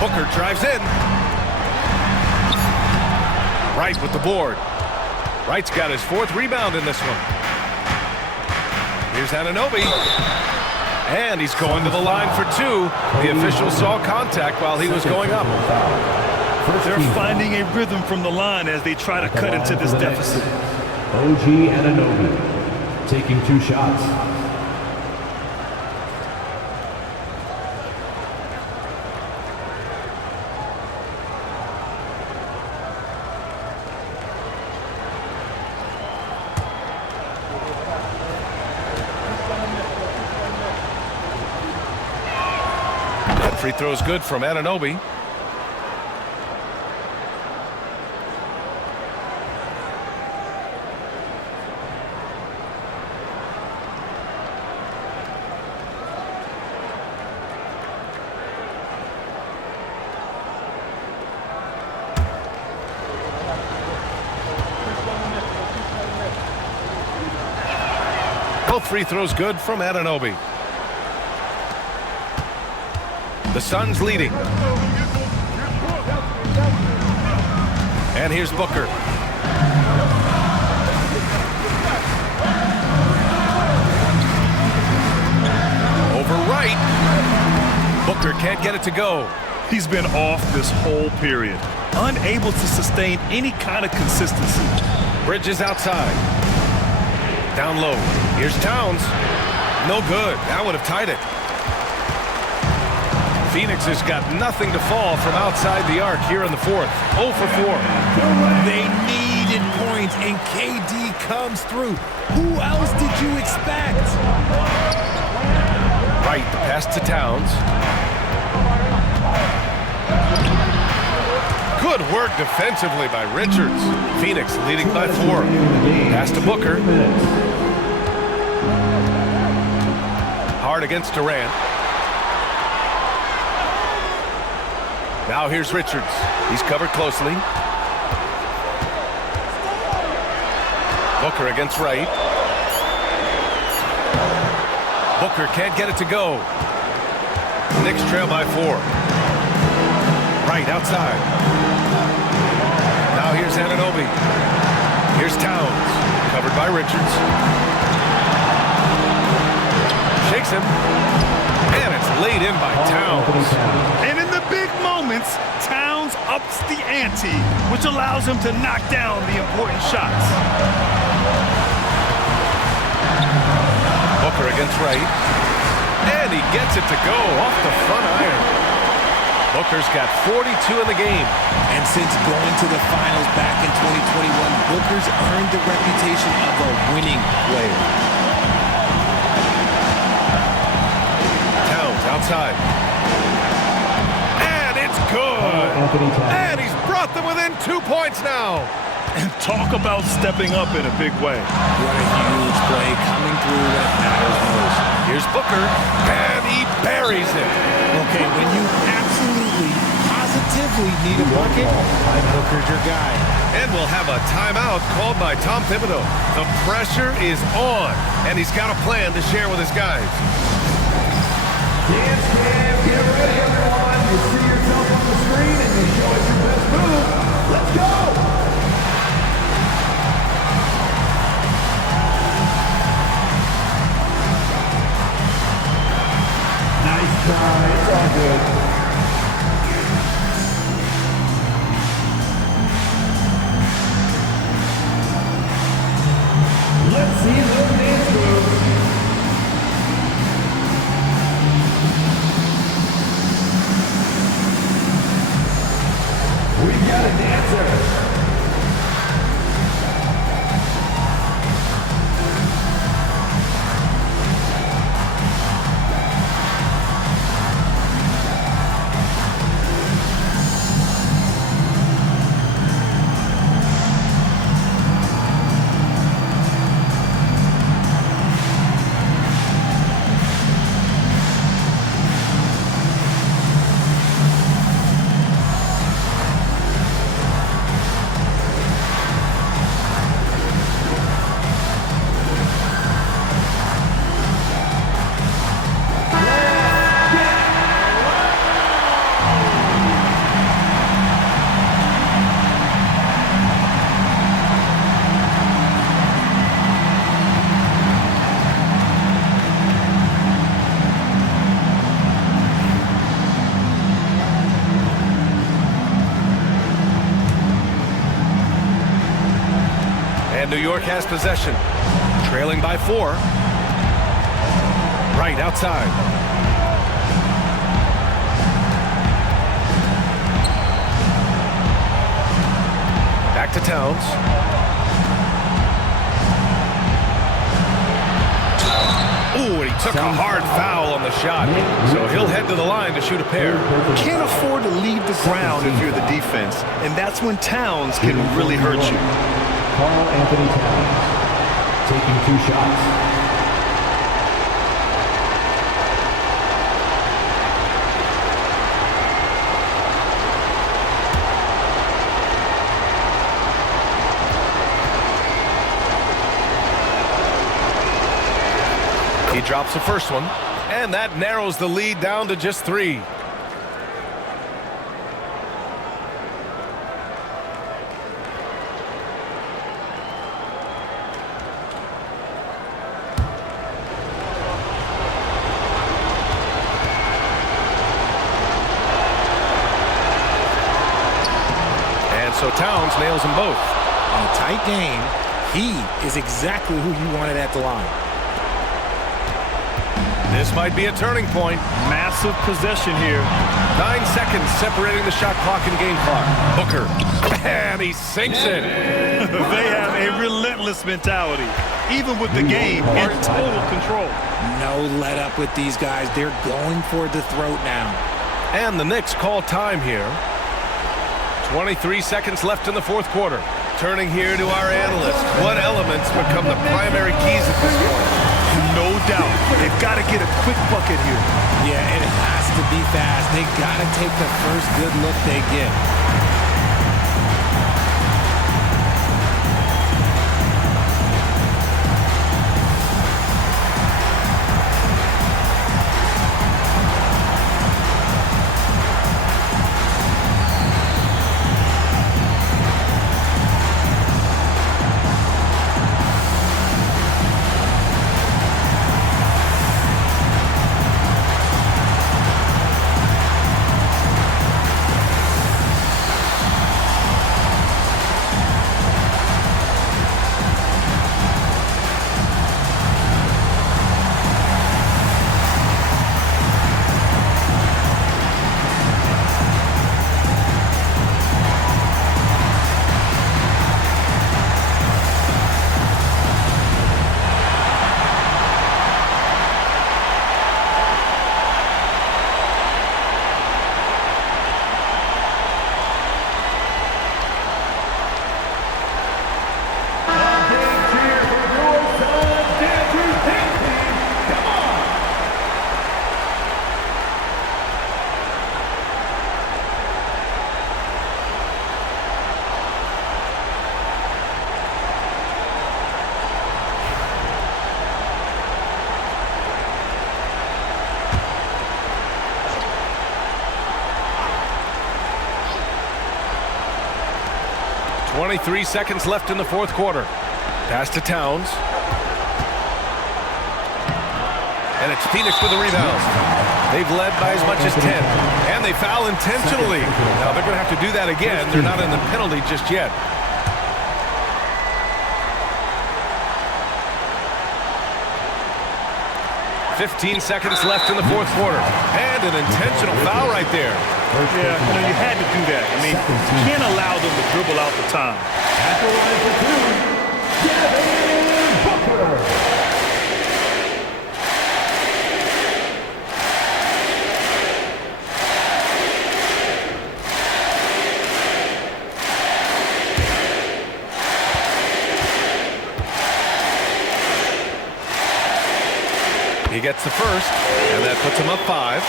Booker drives in. Right with the board. Wright's got his 4th rebound in this one. Here's Anunoby. And he's going to the line for 2. The official saw contact while he was going up. They're finding a rhythm from the line as they try to cut into this deficit. OG Anunoby taking 2 shots. That free throw's good from Anunoby. Both free throws good from Anunoby. The Suns leading. And here's Booker. Over Wright. Booker can't get it to go. He's been off this whole period, unable to sustain any kind of consistency. Bridges outside. Down low. Here's Towns. No good. That would have tied it. Phoenix has got nothing to fall from outside the arc here in the 4th. 0 for 4. They needed points, and KD comes through. Who else did you expect? Right, the pass to Towns. Good work defensively by Richards. Phoenix leading by 4. Pass to Booker. Hard against Durant. Now here's Richards. He's covered closely. Booker against Wright. Booker can't get it to go. Knicks trail by 4. Wright outside. Now here's Anunoby. Here's Towns. Covered by Richards. Shakes him. And it's laid in by Towns. And in the big moments, Towns ups the ante, which allows him to knock down the important shots. Booker against Wright. And he gets it to go off the front iron. Booker's got 42 in the game. And since going to the finals back in 2021, Booker's earned the reputation of a winning player. Towns outside. And it's good. And he's brought them within 2 points now. And talk about stepping up in a big way. What a huge play coming through when it matters most. Here's Booker. And he buries it. Okay, when you absolutely, positively need a bucket, Booker's your guy. And we'll have a timeout called by Tom Thibodeau. The pressure is on, and he's got a plan to share with his guys. Dance cam, get ready everyone. You see yourself on the screen and you show us your best move. Let's go! Nice try, it's all good. Let's see those dance moves. We've got a dancer. New York has possession. Trailing by 4. Right outside. Back to Towns. Ooh, and he took a hard foul on the shot. So he'll head to the line to shoot a pair. Can't afford to leave the ground if you're the defense, and that's when Towns can really hurt you. Carl Anthony Towns taking 2 shots. He drops the first one, and that narrows the lead down to just 3. And so Towns nails them both. In a tight game, he is exactly who you wanted at the line. This might be a turning point. Massive possession here. 9 seconds separating the shot clock and game clock. Booker. And he sinks it. They have a relentless mentality, even with the game in total control. No let up with these guys. They're going for the throat now. And the Knicks call time here. 23 seconds left in the 4th quarter. Turning here to our analyst. What elements become the primary keys at this point? No doubt. They've got to get a quick bucket here. Yeah, it has to be fast. They got to take the first good look they get. Three seconds left in the 4th quarter. Pass to Towns. And it's Phoenix with the rebound. They've led by as much as 10. And they foul intentionally. Now they're going to have to do that again. They're not in the penalty just yet. "15 seconds left in the 4th quarter. And an intentional foul right there. Yeah, you had to do that. I mean, you can't allow them to dribble out the time. At the line for 2, Devin Booker. He gets the first, and that puts him up 5.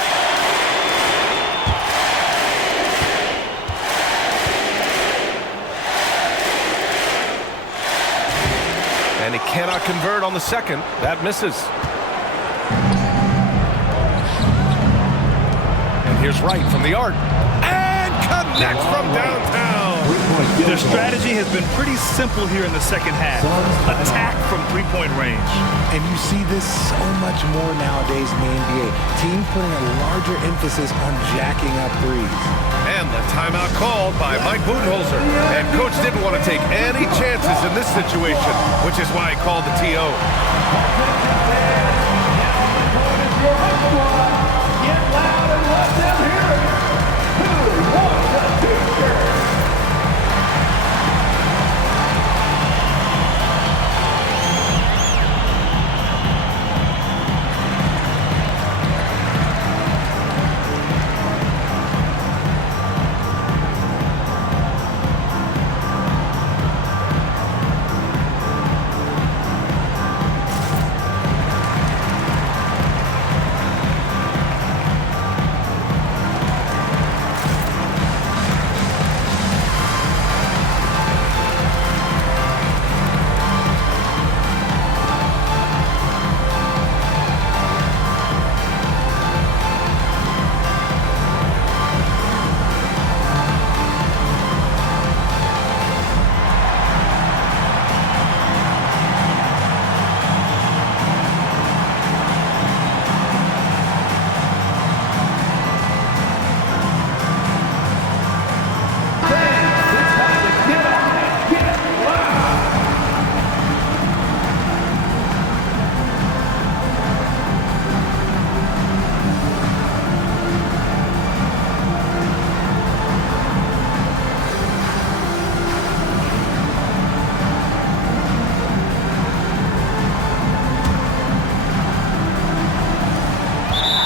And he cannot convert on the second. That misses. And here's Wright from the arc. And connects from downtown. Their strategy has been pretty simple here in the second half. Attack from 3-point range. And you see this so much more nowadays in the NBA. Teams putting a larger emphasis on jacking up threes. And And the timeout called by Mike Budenholzer. And coach didn't want to take any chances in this situation, which is why he called the TO. Get loud and let them hear it. Who wants a t-shirt?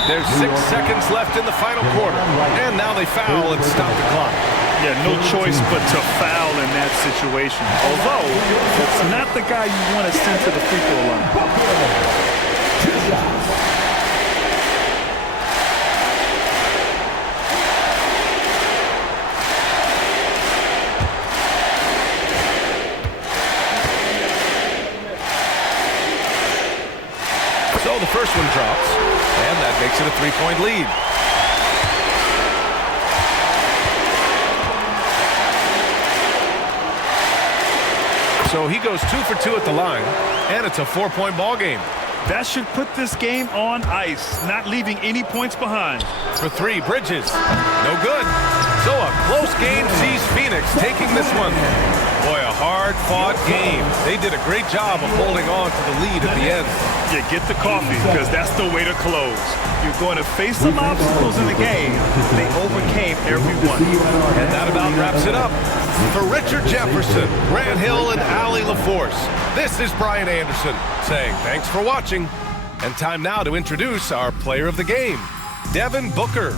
There's 6 seconds left in the final quarter. And now they foul and stop the clock. Yeah, no choice but to foul in that situation. Although, it's not the guy you want to send to the free throw line. So the first one drops, and that makes it a 3-point lead. So he goes 2 for 2 at the line, and it's a 4-point ball game. That should put this game on ice, not leaving any points behind. For 3, Bridges. No good. So a close game sees Phoenix taking this one. Boy, a hard-fought game. They did a great job of holding on to the lead at the end. Yeah, get the coffee, because that's the way to close. You're going to face some obstacles in the game. They overcame every one. And that about wraps it up. For Richard Jefferson, Grant Hill, and Allie LaForce, this is Brian Anderson saying thanks for watching. And time now to introduce our player of the game, Devin Booker.